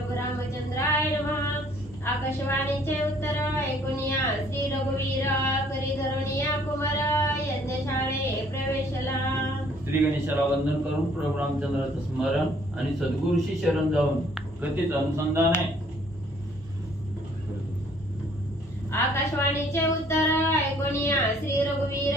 प्रभू रामचंद्राय नमः। आकाशवाणीचे उत्तर ऐकुनिया श्री रघुवीर करी धरुनिया कुमार यज्ञशाळे प्रवेशला। श्री गणेशाला वंदन करून प्रभू रामचंद्राचं स्मरण आणि सद्गुरूशी शरण जाऊन कथेचं अनुसंधान आहे। आकाशवाणीचे उत्तर ऐकुनिया श्री रघुवीर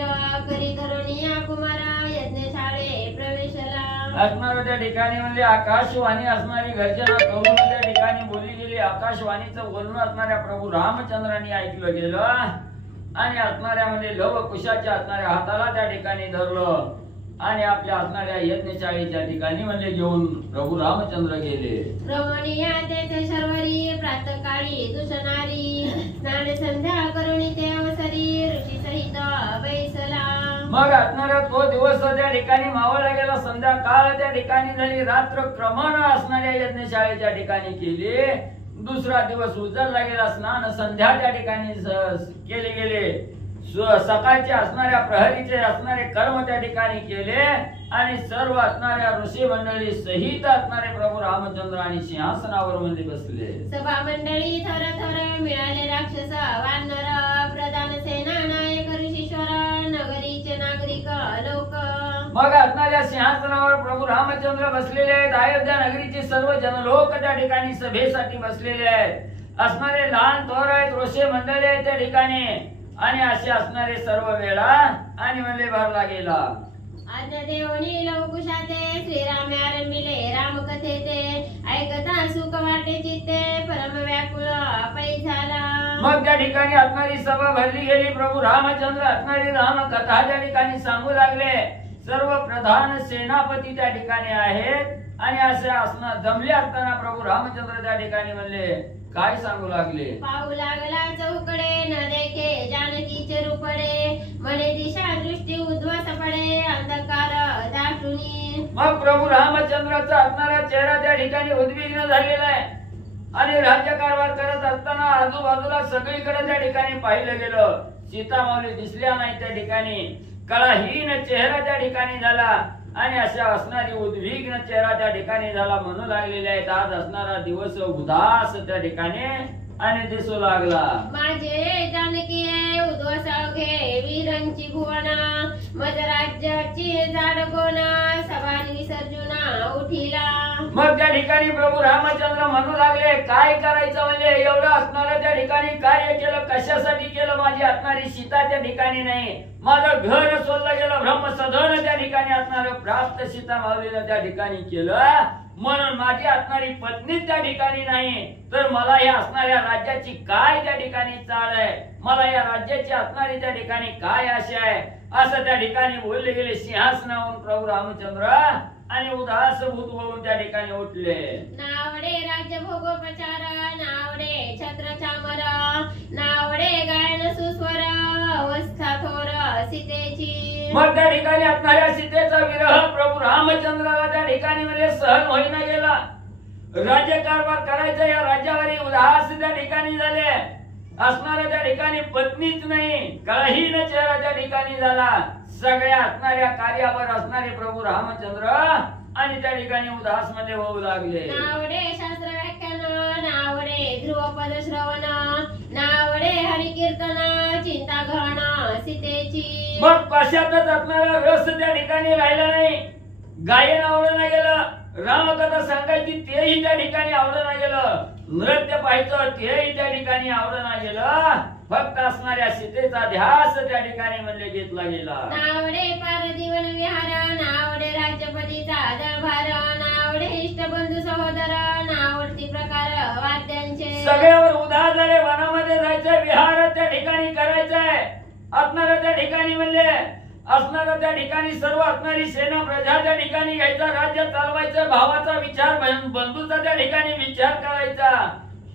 करी धरुनिया कुमार यज्ञशाळे प्रवेशला। असणार त्या ठिकाणी म्हणजे आकाशवाणी असणारी गर्जना करून त्या ठिकाणी बोलली गेली। आकाशवाणीचं बोलणं असणाऱ्या प्रभू रामचंद्रांनी ऐकलं गेलं आणि असणाऱ्या म्हणजे लव कुशाच्या असणाऱ्या हाताला त्या ठिकाणी धरलं आणि आपल्या असणाऱ्या यज्ञशाळेच्या ठिकाणी म्हणजे घेऊन प्रभू रामचंद्र गेले। रमणीय तेथे शर्वरी प्रातःकाळी दुसणारी स्नान संध्या करुणी ते अवसरी ऋषी सहित बैसला। मग असणारा तो दिवस त्या ठिकाणी मावळला गेला, संध्याकाळ त्या ठिकाणी झाली, रात्र क्रमानं असणाऱ्या यज्ञशाळेच्या ठिकाणी केली। दुसरा दिवस उजळला गेला, स्नान संध्या त्या ठिकाणी केले गेले। सकाळचे असणाऱ्या प्रहरीचे असणारे कर्म त्या ठिकाणी केले आणि सर्व असणाऱ्या ऋषी मंडळी सहित असणारे प्रभू रामचंद्र आणि सिंहासनावर मध्ये बसले। सभा मंडळी थर थर मिळाले, राक्षस वानर प्रधान सेना नायक ऋषीश्वर नगरीचे नागरिक लोक। मग असणाऱ्या सिंहासनावर प्रभू रामचंद्र बसलेले आहेत। अयोध्या नगरीचे सर्व जनलोक त्या ठिकाणी सभेसाठी बसलेले आहेत। असणारे लहान थोर आहेत, ऋषी मंडळी आहेत त्या ठिकाणी आणि असे असणारे सर्व वेळा आणि म्हणले भरला गेला। आज्ञा देवनी लवकुशाते श्रीराम आरंभिले रामकथे ते ऐकता सुख वाटे चित्ते परम व्याकुळ पै झाला। मग त्या ठिकाणी असणारी सभा भरली गेली। प्रभू रामचंद्र असणारी रामकथा त्या ठिकाणी सांगू लागले। सर्व प्रधान सेनापती त्या ठिकाणी आहेत आणि असे असणार जमले असताना प्रभू रामचंद्र त्या ठिकाणी म्हणले, काय सांगू लागले? पाहू लागला चौकडे न देखे जानकीचे रूपडे मने दिशा दृष्टी उद्ध्वस पडे अंधकार दाटुनी। मग प्रभू रामचंद्राचा असणारा चेहरा त्या ठिकाणी उद्विग्न झालेला आहे आणि राज्यकारभार करत असताना आजूबाजूला सगळीकडे त्या ठिकाणी पाहिलं गेलं, सीता माऊली दिसल्या नाही त्या ठिकाणी। कळाहीन चेहरा त्या ठिकाणी झाला आणि अशा असणारी उद्विग्न चेहरा त्या ठिकाणी झाला। म्हणू लागलेले आहेत, आज असणारा दिवस उदास त्या ठिकाणी आणि दिसू लागला। माझे जानकी उद्ध्वस घे वीरांची भुवना मज राज्याची जाड कोणा सभानी विसर्जुना उठिला। मग त्या ठिकाणी प्रभू रामचंद्र म्हणू लागले, काय करायचं म्हणजे एवढं असणारं त्या ठिकाणी कार्य केलं, कशासाठी केलं? माझी असणारी सीता त्या ठिकाणी नाही, माझं घर सोडलं गेलं, ब्रह्मसदन त्या ठिकाणी असणारं प्राप्त सीता माऊलीनं त्या ठिकाणी केलं, म्हणून माझी असणारी पत्नी त्या ठिकाणी नाही, तर मला या असणाऱ्या राज्याची काय त्या ठिकाणी चाळ आहे, मला या राज्याची असणारी त्या ठिकाणी काय आशा आहे, असं त्या ठिकाणी बोलले गेले। सिंहासनावरून प्रभू रामचंद्र आणि उदास भूत होऊन त्या ठिकाणी उठले। नावडे राज्य भोगोपचार नावडे छत्र चामर नावडे गायन सुस्वर अवस्था थोर सीतेची। मग त्या ठिकाणी असणाऱ्या सीतेचा विरह प्रभू रामचंद्राला त्या ठिकाणी म्हणजे सहन होईना गेला। राज्यकारभार करायचा या राज्यावरी उदास त्या ठिकाणी झाले। असणाऱ्या त्या ठिकाणी पत्नीच नाही, कळहीन चेहरा त्या ठिकाणी झाला। सगळ्या असणाऱ्या कार्यावर असणारे प्रभू रामचंद्र आणि त्या ठिकाणी उदास मध्ये होऊ लागले। नावडे शास्त्र व्याख्यान नावडे ध्रुवपद श्रवण नावडे हरिकीर्तन चिंता गहन सीतेची। मग कशातच असणारा रस त्या ठिकाणी राहिला नाही। गायन आवडलं नाही गेलं, रामकथा सांगायची तेही त्या ठिकाणी आवडलं नाही गेलं, नृत्य पाहायचं तेही त्या ठिकाणी आवडलं नाही गेलं। फक्त असणाऱ्या सीतेचा ध्यास त्या ठिकाणी म्हणजे घेतला गेला। नावडे पारदीवन विहार नावडे राज्यपतीचा दरबार नावडे इष्टबंधू सहोदर नावडती प्रकार वाद्यांचे। सगळ्यावर उदास झाले, वनामध्ये जायचंय, विहार त्या ठिकाणी करायचंय, असणाऱ्या त्या ठिकाणी म्हणले असणाऱ्या त्या ठिकाणी सर्व असणारी सेना प्रजा त्या ठिकाणी घ्यायचा, राज्य चालवायचं, भावाचा विचार बंधूचा त्या ठिकाणी विचार करायचा,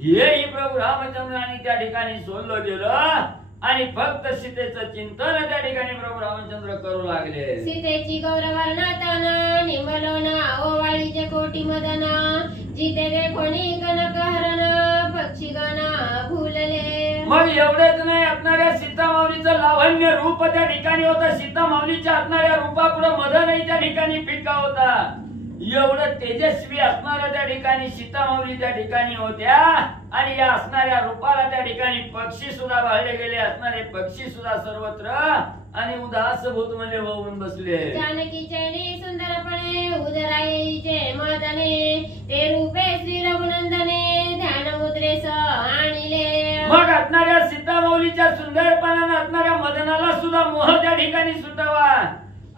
हेही प्रभू रामचंद्रांनी त्या ठिकाणी सोडलं गेलं आणि फक्त सीतेचं चिंतन त्या ठिकाणी प्रभू रामचंद्र करू लागले। सीतेची गौरवर्णताना निमलोन ओवाळीचे कोटी मदन जिते रे कोणी कनकहरण पक्षीगण भूलले। मग एवढेच नाही, असणाऱ्या सीता माऊलीचं लावण्य रूप त्या ठिकाणी होतं। सीता माऊलीच्या असणाऱ्या रूपापुढे मदनही त्या ठिकाणी फिका होता। एवढं तेजस्वी असणारं त्या ठिकाणी ठिकाणी सीतामाऊली त्या ठिकाणी होत्या आणि या असणाऱ्या रूपाला त्या ठिकाणी पक्षी सुद्धा वाढले गेले असणारे पक्षी सुद्धा सर्वत्र आणि उदास भूत मध्ये होऊन बसले. जानकीचे सुंदरपणे उदराईचे मदने ते रूपे श्री रघुनंदने ध्यान मुद्रेस आणिले. मग असणाऱ्या सीतामाऊलीच्या सुंदरपणाने असणाऱ्या मदनाला सुद्धा मोह त्या ठिकाणी सुटावा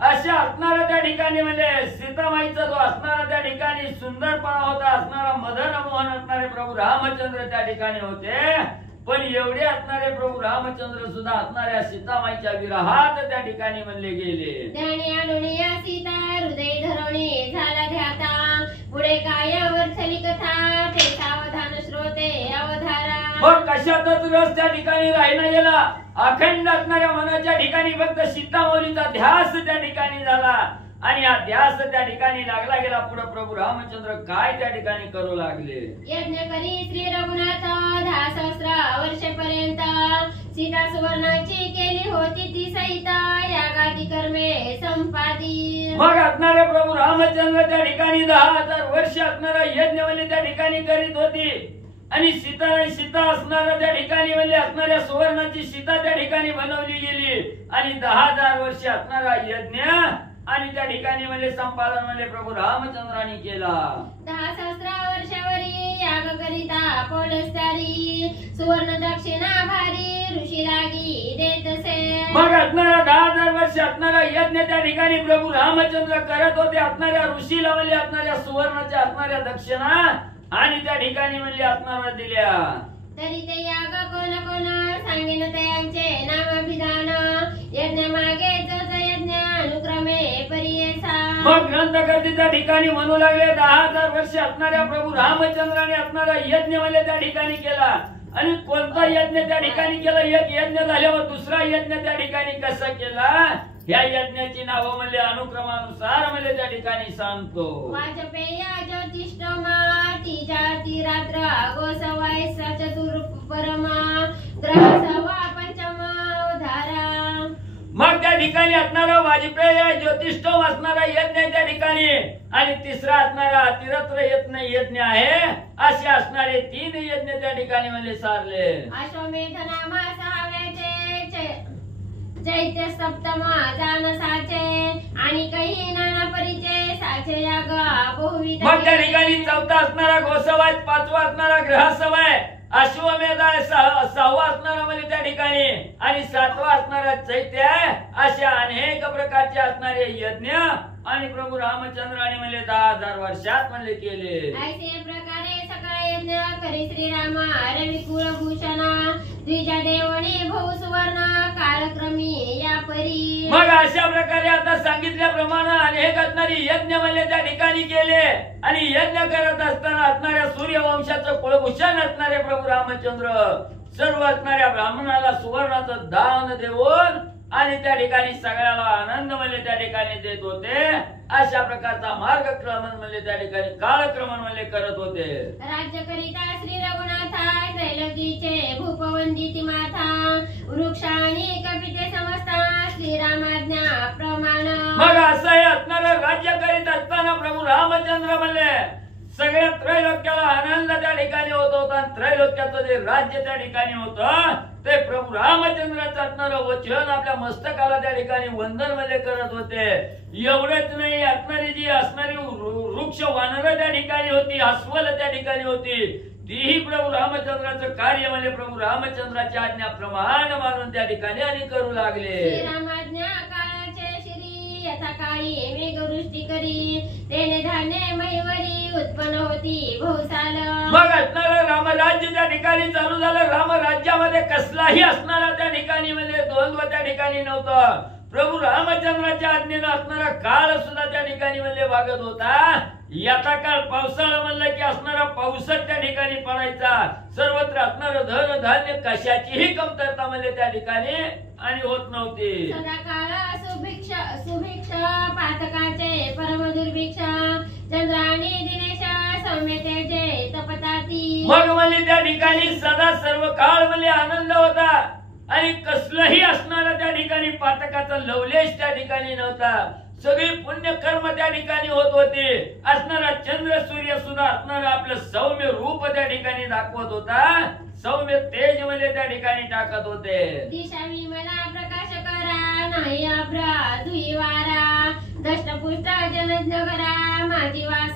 अशा असणाऱ्या त्या ठिकाणी म्हणजे सीतामाईचा जो असणारा त्या ठिकाणी सुंदरपणा होता असणारा मदन मोहन असणारे प्रभू रामचंद्र त्या ठिकाणी होते. पण एवढे असणारे प्रभू रामचंद्र सुद्धा असणाऱ्या सीतामाईच्या विरहात त्या ठिकाणी म्हणले गेले. ध्यानी आणुनिया सीता हृदय धरणी झाला ध्याता पुढे काय वरचली कथा ते सावधान श्रोते अवधारा. मग कशातच रस त्या ठिकाणी राहिला गेला. अखंड असणाऱ्या मनाच्या ठिकाणी फक्त सीतामाऊलीचा ध्यास त्या ठिकाणी झाला आणि हा ध्यास त्या ठिकाणी लागला गेला. पुढे प्रभू रामचंद्र काय त्या ठिकाणी करू लागले. यज्ञ करी श्री रघुनाथ 10 वर्षेपर्यंत सीता सुवर्णाची केली होती ती सहिता यागादी कर्मे संपादी. मग असणारे प्रभू रामचंद्र त्या ठिकाणी 10,000 वर्ष असणारा यज्ञवल्ली त्या ठिकाणी करीत होती आणि सीता असणाऱ्या त्या ठिकाणी म्हणजे असणाऱ्या सुवर्णाची सीता त्या ठिकाणी बनवली गेली आणि 10,000 वर्ष असणारा यज्ञ आणि त्या ठिकाणी म्हणजे संपादन म्हणजे प्रभू रामचंद्रांनी केला. 10 वर्षावरी याग करिता पोलस्तारी सुवर्ण दक्षिणा भारी ऋषी लागी देतसे. मग असणारा 10,000 वर्ष असणारा यज्ञ त्या ठिकाणी प्रभू रामचंद्र करत होते. असणाऱ्या ऋषीला म्हणजे असणाऱ्या सुवर्णाच्या असणाऱ्या दक्षिणा आणि त्या ठिकाणी म्हणजे असणारा दिल्या. तरी ते याग कोण कोण सांगेन त्यांचे नामाभिधान यज्ञ मागे जोच यज्ञ अनुक्रमे परियेसा. मग ग्रंथकर्ते त्या ठिकाणी म्हणू लागले 10,000 वर्ष असणाऱ्या प्रभू रामचंद्राने असणारा यज्ञ म्हणजे त्या ठिकाणी केला आणि कोणता यज्ञ त्या ठिकाणी केला. एक यज्ञ झाल्यावर दुसरा यज्ञ त्या ठिकाणी कसा केला या यज्ञाची नावं म्हणजे अनुक्रमानुसार म्हणजे त्या ठिकाणी सांगतो. वाजपेय ज्योतिष्ठमा तिजाती रात्र गोसवाय चतुर परमा ग्रह सवा पंचम धारा. मग त्या ठिकाणी असणारा वाजपेय ज्योतिष्ठम असणारा यज्ञ त्या ठिकाणी आणि तिसरा असणारा अतिरत्र यज्ञ आहे असे असणारे 3 यज्ञ त्या ठिकाणी म्हणजे सारले. अश्वमेध नामा 6व्याचे चैत्य सप्तम जानसाचे आणि काही नाना परीचे साचे याग बहुविध. मग त्या ठिकाणी चौथा असणारा गोसवाय 5वा असणारा ग्रहसवाय अश्वमेध 6वा असणारा म्हणजे त्या ठिकाणी आणि 7वा असणारा चैत्य अशा अनेक प्रकारचे असणारे यज्ञ आणि प्रभू रामचंद्राने म्हणजे 10,000 वर्षात म्हणजे केले. ऐसे प्रकारे सकळ यज्ञ करी श्रीराम रवी कुलभूषण द्विजा देवणी भऊ सुवर्ण कालक्रमी या परी. मग अशा प्रकारे आता सांगितल्याप्रमाणे अनेक असणारी यज्ञ म्हणजे त्या ठिकाणी केले आणि यज्ञ करत असताना असणाऱ्या सूर्यवंशाचं कुलभूषण असणारे प्रभू रामचंद्र सर्व असणाऱ्या ब्राह्मणाला सुवर्णाचं दान देऊन आणि त्या ठिकाणी सगळ्याला आनंद म्हणजे त्या ठिकाणी देत होते. अशा प्रकारचा मार्गक्रमण म्हणजे त्या ठिकाणी कालक्रमण म्हणजे करत होते. राज्य करिता श्री रघुनाथा त्रैलोकीचे भूपवंदिती माथा वृक्ष आणि कपिते समजता श्रीरामाज्ञा प्रमाण. मग असं असणारं राज्य करीत असताना प्रभू रामचंद्र म्हणले सगळ्या त्रैलोक्याला आनंद त्या ठिकाणी होत होता. त्रैलोक्याचं जे राज्य त्या ठिकाणी होतं ते प्रभू रामचंद्राचं असणारं वचन आपल्या मस्तकाला त्या ठिकाणी वंदन मध्ये करत होते. एवढंच नाही असणारी जी असणारी वृक्ष वानर त्या ठिकाणी होती अस्वल त्या ठिकाणी होती तीही प्रभू रामचंद्राचं कार्य म्हणजे प्रभू रामचंद्राच्या आज्ञाप्रमाणे मानून त्या ठिकाणी आणि करू लागले. श्रीरामाज्ञा काळाचे श्री यथा काळी मेघवृष्टी करी तेने धान्य मैवरी उत्पन्न होती बहुसाल. मग असणारं रामराज्य त्या ठिकाणी चालू झालं. रामराज्यामध्ये कसलाही असणारा त्या ठिकाणी म्हणजे द्वंद्व त्या ठिकाणी नव्हतं. प्रभू रामचंद्राच्या आज्ञेनं असणारा काळ सुद्धा त्या ठिकाणी म्हणजे वागत होता. याचा काळ पावसाळा म्हणलं की असणारा पाऊसच त्या ठिकाणी पडायचा. सर्वत्र असणारं धन धान्य कशाचीही कमतरता म्हणजे त्या ठिकाणी आणि होत नव्हती. सदा काळ सुभिक्ष पातकाचे परम दुर्भिक्ष चंद्राणी दिनेश सौम्यतेचे तपताती. मग म्हणजे त्या ठिकाणी सदा सर्व काळ म्हणजे आनंद होता आणि कसलंही असणारा त्या ठिकाणी पातकाचा लवलेश त्या ठिकाणी नव्हता. सगळी पुण्य कर्म त्या ठिकाणी होत होते. असणारा चंद्र सूर्य सुद्धा असणारा आपलं सौम्य रूप त्या ठिकाणी दाखवत होता. सौम्य तेज मध्ये त्या ठिकाणी टाकत होते. दिशावी मला प्रकाश करा नाही अभ्र धुई वारा दष्टपुष्ट जनज्ञ करा माझी वास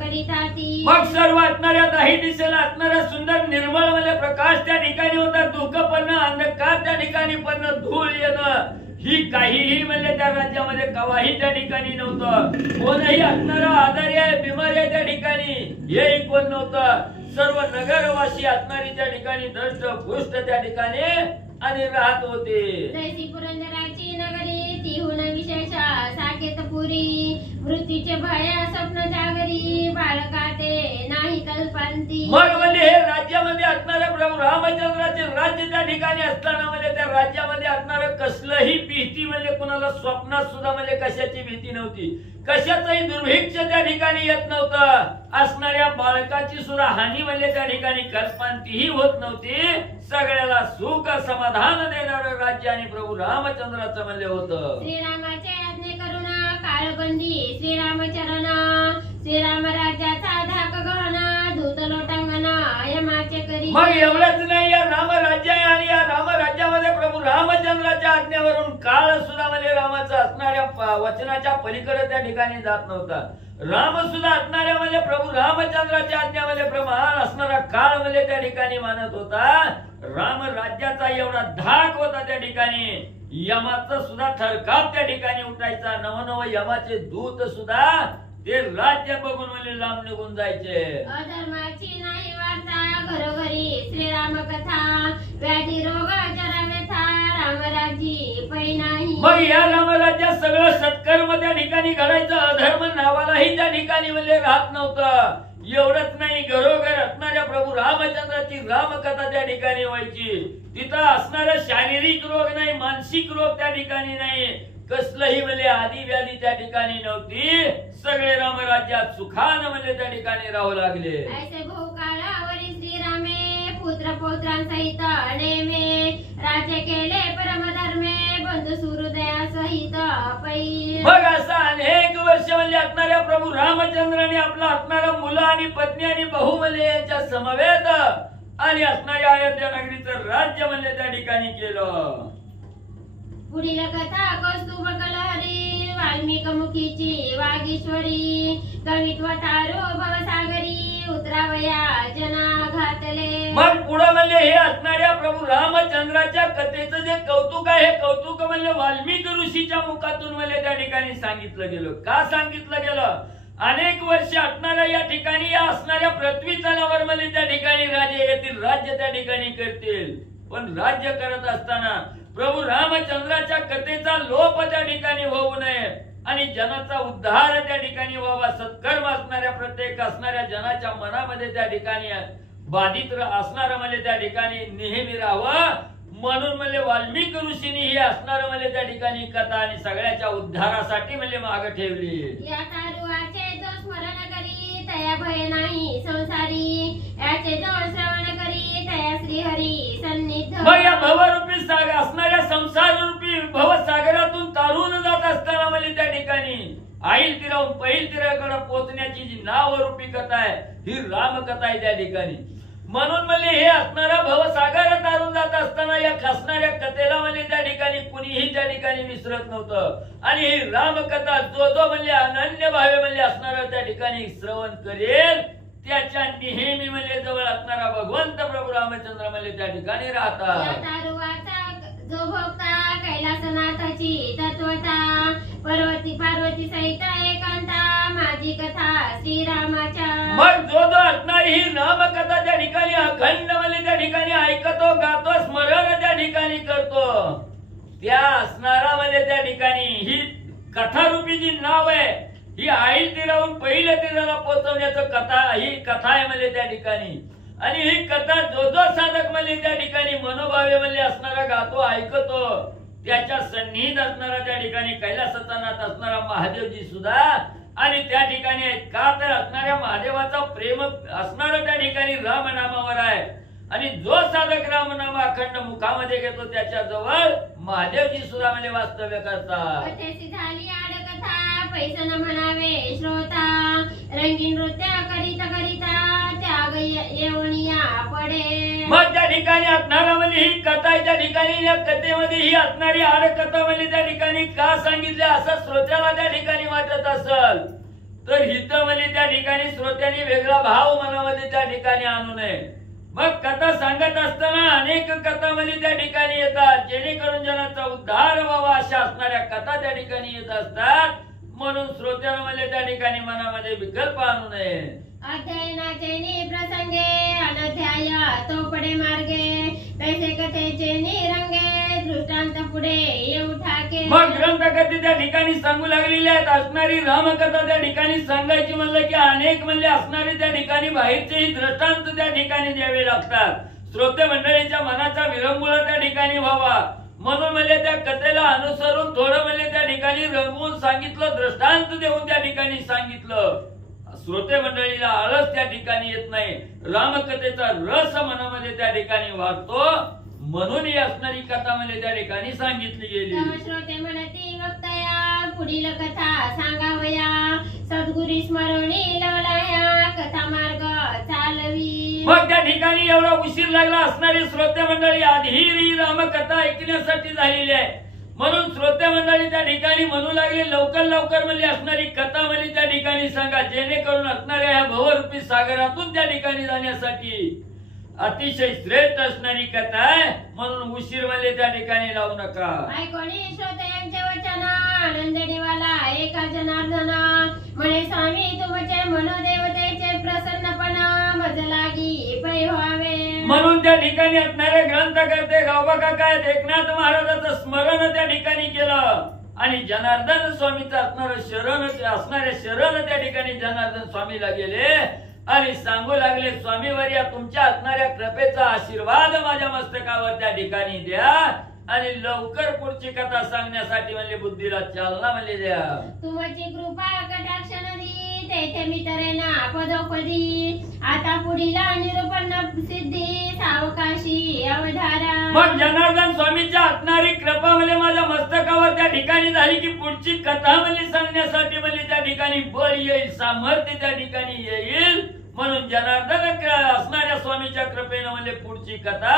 करिता ती. मग सर्व असणाऱ्या दाही दिशेला असणारा सुंदर निर्मळ मध्ये प्रकाश त्या ठिकाणी होता. धुकं पडणं अंधकार त्या ठिकाणी पडणं धूळ येणं ही काहीही म्हणजे त्या राज्यामध्ये कवाही त्या ठिकाणी नव्हतं. कोणही असणारा आजारी आहे बिमारी आहे त्या ठिकाणी हेही कोण नव्हतं. सर्व नगरवासी असणारी त्या ठिकाणी दष्ट पुष्ट त्या ठिकाणी आणि राहत होते. जैसी पुरंदराची नगरी तिहून विशेष साकेतपुरी मृत्यूचे भय स्वप्न जागरी बाळका ते नाही कल्पंती. मग म्हणजे हे राज्यामध्ये असणाऱ्या प्रभू रामचंद्राचे राज्य त्या ठिकाणी असताना म्हणजे त्या राज्यामध्ये असणारं कसलंही भीती म्हणजे कोणाला स्वप्नात सुद्धा म्हणजे कशाची भीती नव्हती. कशाचंही दुर्भिक्ष त्या ठिकाणी येत नव्हतं. असणाऱ्या बाळकाची सुद्धा हानी म्हणजे त्या ठिकाणी कल्पंतीही होत नव्हती. सगळ्याला सुख समाधान देणारं राज्य आणि प्रभू रामचंद्राचं म्हणजे होतं. श्रीरामाचे आज्ञे करून काळबंदी श्रीरामचरण श्रीराम राज्याचा धाक गहना धूत लोटांगण यमाचे करी. मग एवढंच नाही या राम राज्य आहे आणि या राम राज्यामध्ये प्रभू रामचंद्राच्या आज्ञेवरून काळ सुद्धा म्हणजे रामाचा असणाऱ्या वचनाच्या पलीकडे त्या ठिकाणी जात नव्हता. राम सुद्धा असणाऱ्या म्हणजे प्रभू रामचंद्राच्या आज्ञामध्ये प्रमाण असणारा काळ म्हणजे त्या ठिकाणी मानत होता. राम राज्याचा एवढा धाक होता त्या ठिकाणी. यमाचा सुद्धा थरकाप त्या ठिकाणी उठायचा. नवनव यमाचे दूत सुद्धा ते राज्य बघून म्हणजे लांब निघून जायचे. अधर्माची नाही वार्ता घरोघरी श्रीराम कथा व्याधी रोग जरा व्यथा रामराजी पै नाही. मग या रामराज्यात सगळं सत्कर्म त्या ठिकाणी घडायचं. अधर्म नावालाही त्या ठिकाणी म्हणजे राहत नव्हतं. एवढंच नाही घरोघर असणाऱ्या प्रभू रामचंद्राची रामकथा त्या ठिकाणी व्हायची. तिथं असणारा शारीरिक रोग नाही मानसिक रोग त्या ठिकाणी नाही. कसलंही म्हणजे आधी व्याधी त्या ठिकाणी नव्हती. सगळे रामराज्यात सुखानं म्हणजे त्या ठिकाणी राहू लागले. ऐसे बहुकाळावरी श्रीरामे पुत्र पौत्रांसहित नेमे राज्य केले परमधर्मे बंधू सुहृदया सहित पै. मग असं अनेक वर्ष म्हणजे असणाऱ्या प्रभू रामचंद्राने आपला असणारा मुलं आणि पत्नी आणि भाऊ म्हणजे यांच्या समवेत आणि असणाऱ्या अयोध्या नगरीचं राज्य म्हणजे त्या ठिकाणी केलं. पुढील कथा कौस्तुभ कलहरी वाल्मिक मुखीची वागीश्वरी कवित्व तारो भवसागरी उतरावया जना घातले. मग पुढे म्हणजे हे असणाऱ्या प्रभू रामचंद्राच्या कथेचं जे कौतुक आहे हे कौतुक म्हणजे वाल्मिक ऋषीच्या मुखातून म्हणजे त्या ठिकाणी सांगितलं गेलं. का सांगितलं गेलं? अनेक वर्ष असणाऱ्या या ठिकाणी या असणाऱ्या पृथ्वी तलावर म्हणजे त्या ठिकाणी राजे येतील राज्य त्या ठिकाणी करतील. पण राज्य करत असताना प्रभू रामचंद्राच्या कथेचा लोप त्या ठिकाणी होऊ नये आणि जनाचा उद्धार त्या ठिकाणी व्हावा. सत्कर्म असणाऱ्या प्रत्येक असणाऱ्या जनाच्या मनामध्ये त्या ठिकाणी बाधित असणारं म्हणजे त्या ठिकाणी नेहमी राहावं म्हणून म्हणजे वाल्मिक ऋषींनी ही असणारं म्हणजे त्या ठिकाणी कथा आणि सगळ्याच्या उद्धारासाठी म्हणजे मागे ठेवली. या तारुआचे जो स्मरण करी तया भय नाही संसारी याचे जो श्रवण करी तया श्रीहरी सन्निध. मग या भवरूपी सागर असणाऱ्या संसार रूपी भवसागरातून तारून जात असताना म्हणजे त्या ठिकाणी आईल तिराहून पहिल तिराकडे पोहोचण्याची जी नावरूपी कथा आहे ही रामकथा आहे त्या ठिकाणी. म्हणून म्हणजे हे असणारा भवसागर तारून जात असताना या असणाऱ्या कथेला म्हणजे त्या ठिकाणी कुणीही त्या ठिकाणी विसरत नव्हतं. आणि ही रामकथा जो जो म्हणजे अनन्य भावे म्हणजे असणारा त्या ठिकाणी श्रवण करेल त्याच्या नेहमी म्हणजे जवळ असणारा भगवंत प्रभू रामचंद्र म्हणजे त्या ठिकाणी राहतात. जो भोगता कैलासनाथाची तत्वता पार्वती सहित एकांता माझी कथा श्रीरामाच्या. मग जो जो असणारी ही रामकथा त्या ठिकाणी अखंड म्हणजे त्या ठिकाणी ऐकतो गातो स्मरण त्या ठिकाणी करतो त्या असणारा म्हणजे त्या ठिकाणी ही कथारूपी जी नाव आहे ही आईल तीराहून पहिल्या तीराला पोहोचवण्याचं कथा ही कथा आहे म्हणजे त्या ठिकाणी. आणि ही कथा जो जो साधक म्हणजे त्या ठिकाणी मनोभावे म्हणजे असणारा गातो ऐकतो त्याच्या सन्निहित असणारा त्या ठिकाणी कैलासाचा नाथ असणारा महादेवजी सुद्धा आणि त्या ठिकाणी का तर असणाऱ्या महादेवाचा प्रेम असणारा त्या ठिकाणी रामनामावर आहे. आणि जो साधक रामनाम अखंड मुखामध्ये घेतो त्याच्या जवळ महादेवजी सुद्धा म्हणजे वास्तव्य करतात. झाली कथा पैसन म्हणावे श्रोता रंगीन नृत्य करिता करिता त्याग येवनिया पडे. मग त्या ठिकाणी असणारामध्ये ही कथा आहे, त्या ठिकाणी या कथेमध्ये ही असणारी आडकथा म्हणजे त्या ठिकाणी का सांगितले असं श्रोत्याला त्या ठिकाणी वाटत असल तर हिथं म्हणजे त्या ठिकाणी श्रोत्याने वेगळा भाव मनामध्ये त्या ठिकाणी आणू नये. मग कथा सांगत असताना अनेक कथा म्हणजे त्या ठिकाणी येतात जेणेकरून जनाचा उद्धार व्हावा अशा असणाऱ्या कथा त्या ठिकाणी येत असतात. म्हणून श्रोत्याला म्हणजे त्या ठिकाणी मनामध्ये विकल्प आणू नये. अध्ययनाचे प्रसंगे अनध्याय तो पडे मार्गे तैसे कथेचे निरंगे दृष्टांत पुढे येऊ ठाके. मग ग्रंथकथे त्या ठिकाणी सांगू लागलेली आहेत. असणारी रामकथा त्या ठिकाणी सांगायची म्हणलं की अनेक म्हणजे असणारे त्या ठिकाणी बाहेरचेही दृष्टांत त्या ठिकाणी द्यावे लागतात. श्रोते मंडळीच्या मनाचा विरंगुळा त्या ठिकाणी व्हावा म्हणून म्हणजे त्या कथेला अनुसरून थोडं म्हणजे त्या ठिकाणी रंगवून सांगितलं, दृष्टांत देऊन त्या ठिकाणी सांगितलं. श्रोते मंडळीला आळस त्या ठिकाणी येत नाही. रामकथेचा रस मनामध्ये त्या ठिकाणी वाढतो म्हणून ही असणारी कथा म्हणजे त्या ठिकाणी सांगितली गेली. श्रोते म्हणती वक्तया पुढील कथा सांगावया सद्गुरी स्मरणी लवलाया कथा मार्ग चालवी. मग त्या ठिकाणी एवढा उशीर लागला असणारी श्रोते मंडळी आधी ही रामकथा ऐकण्यासाठी झालेली आहे. म्हणून श्रोते मंडळी त्या ठिकाणी म्हणू लागले लवकर लवकर म्हणजे असणारी कथा म्हणजे त्या ठिकाणी सांगा जेणेकरून असणाऱ्या ह्या भवरूपी सागरातून त्या ठिकाणी जाण्यासाठी अतिशय श्रेष्ठ असणारी कथा आहे म्हणून उशीर म्हणजे त्या ठिकाणी लावू नका. ऐकोणी श्रोत्यांचे वचन आनंदनीवाला एका जनार्दन म्हणे स्वामी तुमचे मनोदेवतेचे प्रसन्नपणा मज लागी पै व्हावे. म्हणून त्या ठिकाणी असणारे ग्रंथ करते गावबा काका एकनाथ महाराजाचं स्मरण त्या ठिकाणी केलं आणि जनार्दन स्वामीचं असणारे शरण त्या ठिकाणी जनार्दन स्वामीला गेले आणि सांगू लागले स्वामीवर्या तुमच्या असणाऱ्या कृपेचा आशीर्वाद माझ्या मस्तकावर त्या ठिकाणी द्या आणि लवकर पुढची कथा सांगण्यासाठी म्हणजे बुद्धीला चालना म्हणजे द्या. तुमची कृपा कटाक्ष नदी तेथे मी तरेना पदोपदी आता पुढील निरूपण सिद्धी सावकाशी अवधारा. मग जनार्दन स्वामीच्या असणारी कृपा म्हणजे माझ्या मस्तकावर त्या ठिकाणी झाली की पुढची कथा म्हणजे सांगण्यासाठी म्हणजे त्या ठिकाणी बळ येईल, सामर्थ्य त्या ठिकाणी येईल. म्हणून जनार्दन असणाऱ्या स्वामीच्या कृपेनं म्हणजे पुढची कथा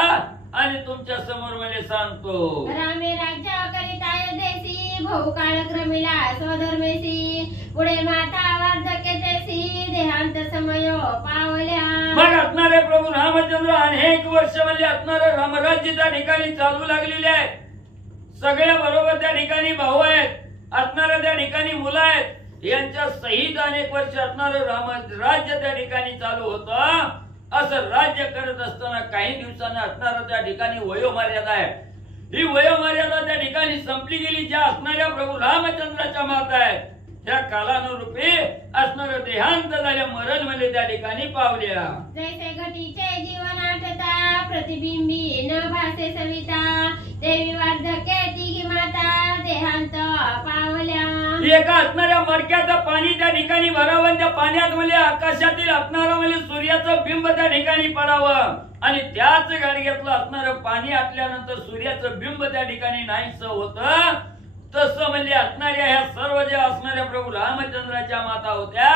आणि तुमच्या समोर म्हणजे सांगतो. रामे राज्य करिता अयोध्येसी भाऊ काळ क्रमिला स्वधर्मेसी पुढे माता वार्धक्यतेसी देहांत समय पावल्या. मग असणारे प्रभू रामचंद्र अनेक वर्ष म्हणजे असणारे रामराज्य त्या ठिकाणी चालू लागलेले आहे. सगळ्या बरोबर त्या ठिकाणी भाऊ आहेत, असणारे त्या ठिकाणी मुलं आहेत. यांच्या सहित अनेक वर्ष असणारं रामराज्य त्या ठिकाणी चालू होतं. असं राज्य करत असताना काही दिवसांना असणारं त्या ठिकाणी वयोमर्यादा आहे. ही वयोमर्यादा त्या ठिकाणी संपली गेली. ज्या असणाऱ्या प्रभू रामचंद्राच्या माता आहेत त्या कालानुरूपी असणारं देहांत झाल्या मरण म्हणजे त्या ठिकाणी पावल्या. जैसे घटीचे जीवन आटता प्रतिबिंबी न भासे सविता देवी वार्धक्य तिघी माता देहांत पावल्या. एका असणाऱ्या मडक्याचं पाणी त्या ठिकाणी भरावं त्या पाण्यात म्हणजे आकाशातील असणारं म्हणजे सूर्याचं बिंब त्या ठिकाणी पडावं आणि त्याच गाडग्यातलं असणारं पाणी आटल्यानंतर सूर्याचं बिंब त्या ठिकाणी नाहीसं होतं. तसं म्हणजे असणाऱ्या ह्या सर्व ज्या असणाऱ्या प्रभू रामचंद्राच्या माता होत्या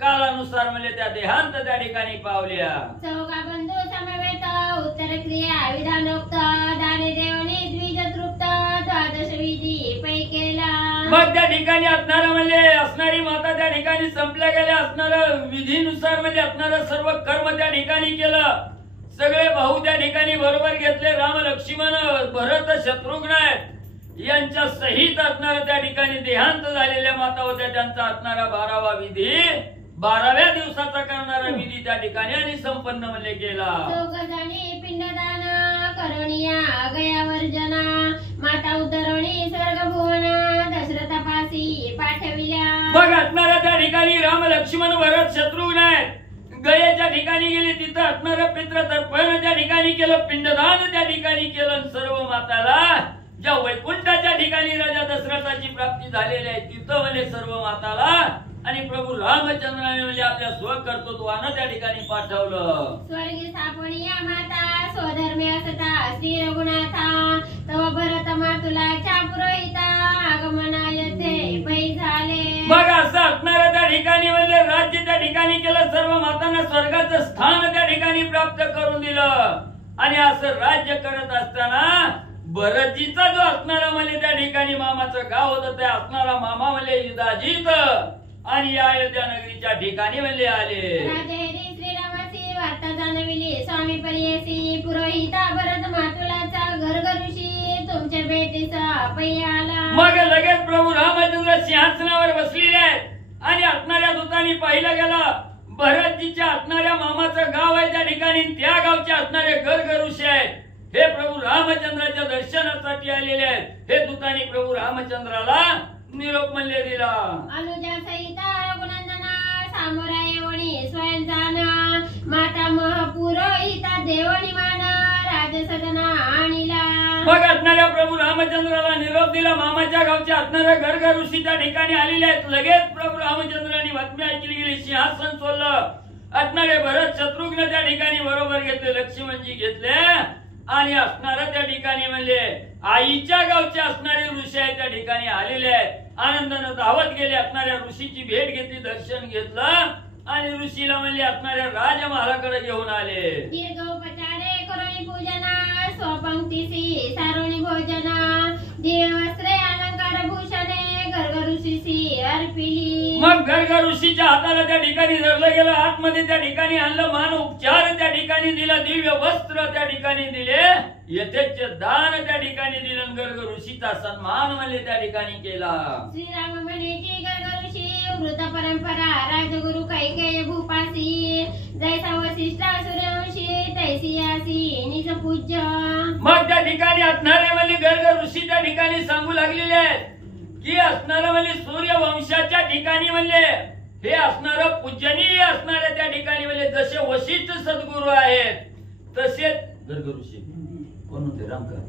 कालानुसार म्हणजे त्या देहांत त्या ठिकाणी पावल्या. चौघा बंधू समवेत उत्तर क्रिया विधानोक्त दाने देवणी द्विज तृप्त द्वादश विधी पै केला. मग त्या ठिकाणी असणारं म्हणजे असणारी माता त्या ठिकाणी संपल्या गेल्या. असणारं विधीनुसार म्हणजे असणारं सर्व कर्म त्या ठिकाणी केलं. सगळे भाऊ त्या ठिकाणी बरोबर घेतले. राम लक्ष्मण भरत शत्रुघ्न आहेत यांच्या सहित असणारं त्या ठिकाणी देहांत झालेल्या माता होत्या. त्यांचा असणारा 12वा विधी 12व्या दिवसाचा करणारा विधी त्या ठिकाणी आणि संपन्न म्हणजे केला. चौघजणी पिंडदान करणिया गयावर्जना माता उद्धरणी स्वर्ग भुवन दशरथापासी पाठविल्या. मग असणाऱ्या त्या ठिकाणी राम लक्ष्मण भरत शत्रुघ्न आहेत. गयेच्या ठिकाणी गेले तिथं असणारं पितृतर्पण त्या ठिकाणी केलं, पिंडदान त्या ठिकाणी केलं. सर्व माताला ज्या वैकुंठाच्या ठिकाणी राजा दशरथाची प्राप्ती झालेली आहे तिथं म्हणजे सर्व माताला आणि प्रभू रामचंद्राने म्हणजे आपल्या स्वकर्तृत्वानं त्या ठिकाणी पाठवलं. स्वर्गी स्थापनिया माता स्वधर्मी असता श्री रघुनाथा तव भरत मातुलाच्या पुरोहिता आगमनाय ते पै झाले. मग असं असणारं त्या ठिकाणी म्हणजे राज्य त्या ठिकाणी केलं. सर्व मातांना स्वर्गाचं स्थान त्या ठिकाणी प्राप्त करून दिलं. आणि असं राज्य करत असताना भरतजीचा जो असणारा म्हणजे त्या ठिकाणी मामाचं गाव होतं ते असणारा मामा म्हणजे युधाजीत आणि या अयोध्या नगरीच्या ठिकाणी म्हणजे आले. राजेरी श्रीरामाची वार्ता जाणविली स्वामी परियसी पुरोहिता भरत मातुलाचा घरघरुशी तुमच्या भेटीचा पै आला. मग लगेच प्रभू रामचंद्र सिंहासनावर बसलेले आहेत आणि असणाऱ्या दूतांनी पाहिलं गेलं भरतजीच्या असणाऱ्या मामाचं गाव आहे त्या ठिकाणी. त्या गावचे असणारे घरघरुशी आहेत. हे प्रभू रामचंद्राच्या दर्शनासाठी आलेले आहेत. हे दूतांनी प्रभू रामचंद्राला निरोप म्हणले दिला. अनुजा सहित रघुनंदना सामोराय वणी स्वयंजाना माता पुरोहिता देवणी मान राजसदना आणिला. मग असणाऱ्या प्रभू रामचंद्राला निरोप दिला. मामाच्या गावच्या असणाऱ्या घरघरुशी त्या ठिकाणी आलेले आहेत. लगेच प्रभू रामचंद्रांनी बातमी ऐकली गेली. सिंहासन सोडलं. असणारे भरत शत्रुघ्न त्या ठिकाणी बरोबर घेतले. लक्ष्मणजी घेतले आणि असणारा त्या ठिकाणी म्हणजे आईच्या गावचे असणारे ऋषी आहेत त्या ठिकाणी आलेले आहेत. आनंदानं धावत गेले. असणाऱ्या ऋषीची भेट घेतली. दर्शन घेतलं आणि ऋषीला म्हणजे असणाऱ्या राजमहालाकडे घेऊन आले. दीर्घोपचारे करुणी पूजना स्वपंक्तीसी सारुणी भोजना दिव्य वस्त्रे अलंकार भूषणे घरघरुशीसी अर्पिली. मग घरघरुशीच्या हाताला त्या ठिकाणी धरलं गेलं. आतमध्ये त्या ठिकाणी आणलं. मान उपचार त्या ठिकाणी दिला. दिव्य वस्त्र त्या ठिकाणी दिले. यथेच्छ दान त्या ठिकाणी दिलं. घरघरुशीचा सन्मान म्हणजे त्या ठिकाणी केला. श्रीराम म्हणेची घरघरुशी वृत परंपरा राजगुरु कैकेय भूपासी जैसा वसिष्ठा सूर्यवंशी तैसी यासी निज पूज्य. मग त्या ठिकाणी असणारे म्हणजे घरघरुशी त्या ठिकाणी सांगू लागलेले आहेत की असणारं म्हणजे सूर्यवंशाच्या ठिकाणी म्हणजे हे असणारं पूजनीय असणारे त्या ठिकाणी म्हणजे जसे वशिष्ठ सद्गुरु आहेत तसेच घरघरुशी कोण होते रामकर.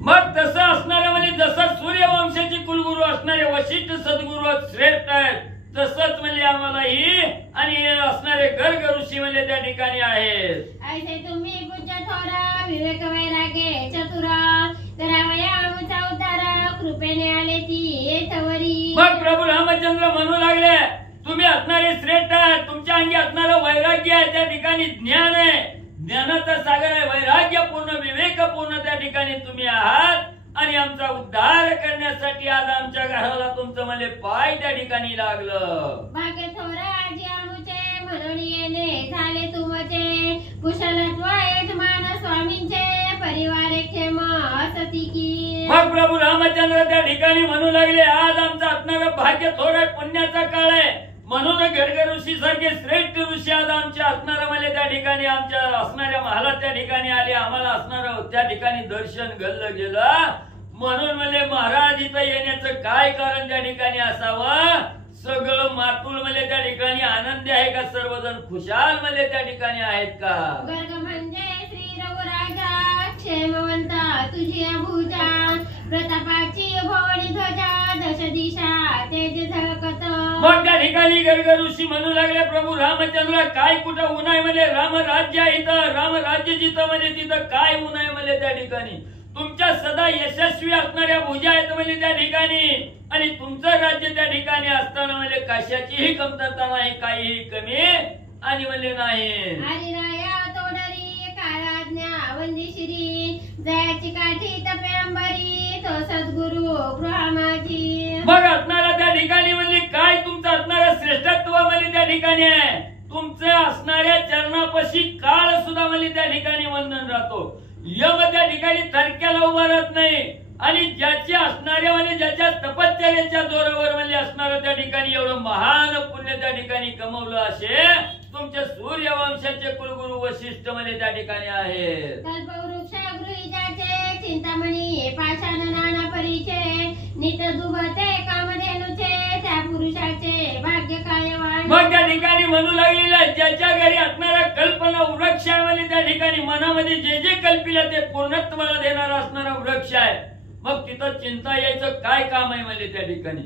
मग तसं असणारं म्हणजे जसं सूर्यवंशाचे कुलगुरु असणारे वशिष्ठ सद्गुरु श्रेष्ठ आहेत तसंच म्हणजे आम्हालाही आणि असणारे घरघरुशी म्हणजे त्या ठिकाणी आहेत. ऐसे तुम्ही पूज्य थोरा विवेक वैराग्य चतुरा करावया आमचा उद्धार कृपेने आले ती येथवरी. मग प्रभू रामचंद्र म्हणू लागले तुम्ही असणारे श्रेष्ठ आहे. तुमच्या अंगी असणारं वैराग्य आहे. त्या ठिकाणी ज्ञान आहे. ज्ञानाचा सागर आहे. वैराग्यपूर्ण विवेकपूर्ण त्या ठिकाणी तुम्ही आहात आणि आमचा उद्धार करण्यासाठी आज आमच्या घराला तुमचं म्हणजे पाय त्या ठिकाणी लागलं. भाग्य थोर आजी आमुचे म्हणून येणे झाले तुमचे कुशलत्व यजमान स्वामींचे परिवारे क्षेम असती की. मग प्रभू रामचंद्र त्या ठिकाणी म्हणू लागले आज आमचं असणारं भाग्य थोडं पुण्याचा काळ आहे. म्हणून घरघरुशी सारखे श्रेष्ठ ऋषी आज आमच्या असणाऱ्या म्हणजे त्या ठिकाणी आमच्या असणाऱ्या महालात त्या ठिकाणी आले. आम्हाला असणारं त्या ठिकाणी दर्शन घडलं गेलं. म्हणून म्हणजे महाराज इथं येण्याचं काय कारण त्या ठिकाणी असावं. सगळं मातुल म्हणजे त्या ठिकाणी आनंदी आहे का. सर्वजण खुशाल म्हणजे त्या ठिकाणी आहेत का. गर्ग म्हणजे श्री रघुराजा क्षेमवंता तुझी भुजा प्रतापाची भोवणी ध्वजा दश दिशा तेज झळकत. मग त्या ठिकाणी घरघरुशी म्हणू लागले प्रभू रामचंद्र काय कुठं ऊन आहे म्हणजे राम राज्य आहे इथं. राम राज्य जिथं म्हणजे तिथं काय ऊन आहे म्हणजे त्या ठिकाणी. तुमच्या सदा यशस्वी असणाऱ्या भुजा आहेत म्हणजे त्या ठिकाणी आणि तुमचं राज्य त्या ठिकाणी असताना म्हणजे कशाचीही कमतरता नाही. काहीही कमी आणि म्हणजे नाही. हरिराया तोडरी काळाज्ञा वंदिशिरी जयाची काठी तपेंबरी तो सद्गुरु गृहामाजी. मग असणारा त्या ठिकाणी म्हणजे काय तुमचं असणारं श्रेष्ठत्व म्हणजे त्या ठिकाणी आहे. तुमचं असणाऱ्या चरणापाशी काळ सुद्धा म्हणजे त्या ठिकाणी वंदन राहतो. यम त्या ठिकाणी थरक्याला उभा राहत नाही आणि ज्याचे असणारे म्हणजे ज्याच्या तपश्चर्याच्या जोरावर म्हणजे असणारं त्या ठिकाणी एवढं महान पुण्य त्या ठिकाणी कमवलं असे तुमचे सूर्यवंशाचे कुलगुरु वशिष्ठ म्हणजे त्या ठिकाणी आहेत. कल्पवृक्ष गृहीजाचे चिंतामणी पाषाण नाना परिचय नित दुभते कामधेनुचे त्या पुरुषाचे भाग्य काय वाण. मग त्या ठिकाणी म्हणू लागलेलं ज्याच्या घरी असणारा कल्पना वृक्ष आहे म्हणजे त्या ठिकाणी मनामध्ये जे जे कल्पिलं ते पूर्णत्वाला देणारा असणारा वृक्ष आहे. मग तिथं चिंता यायचं काय काम आहे म्हणजे त्या ठिकाणी.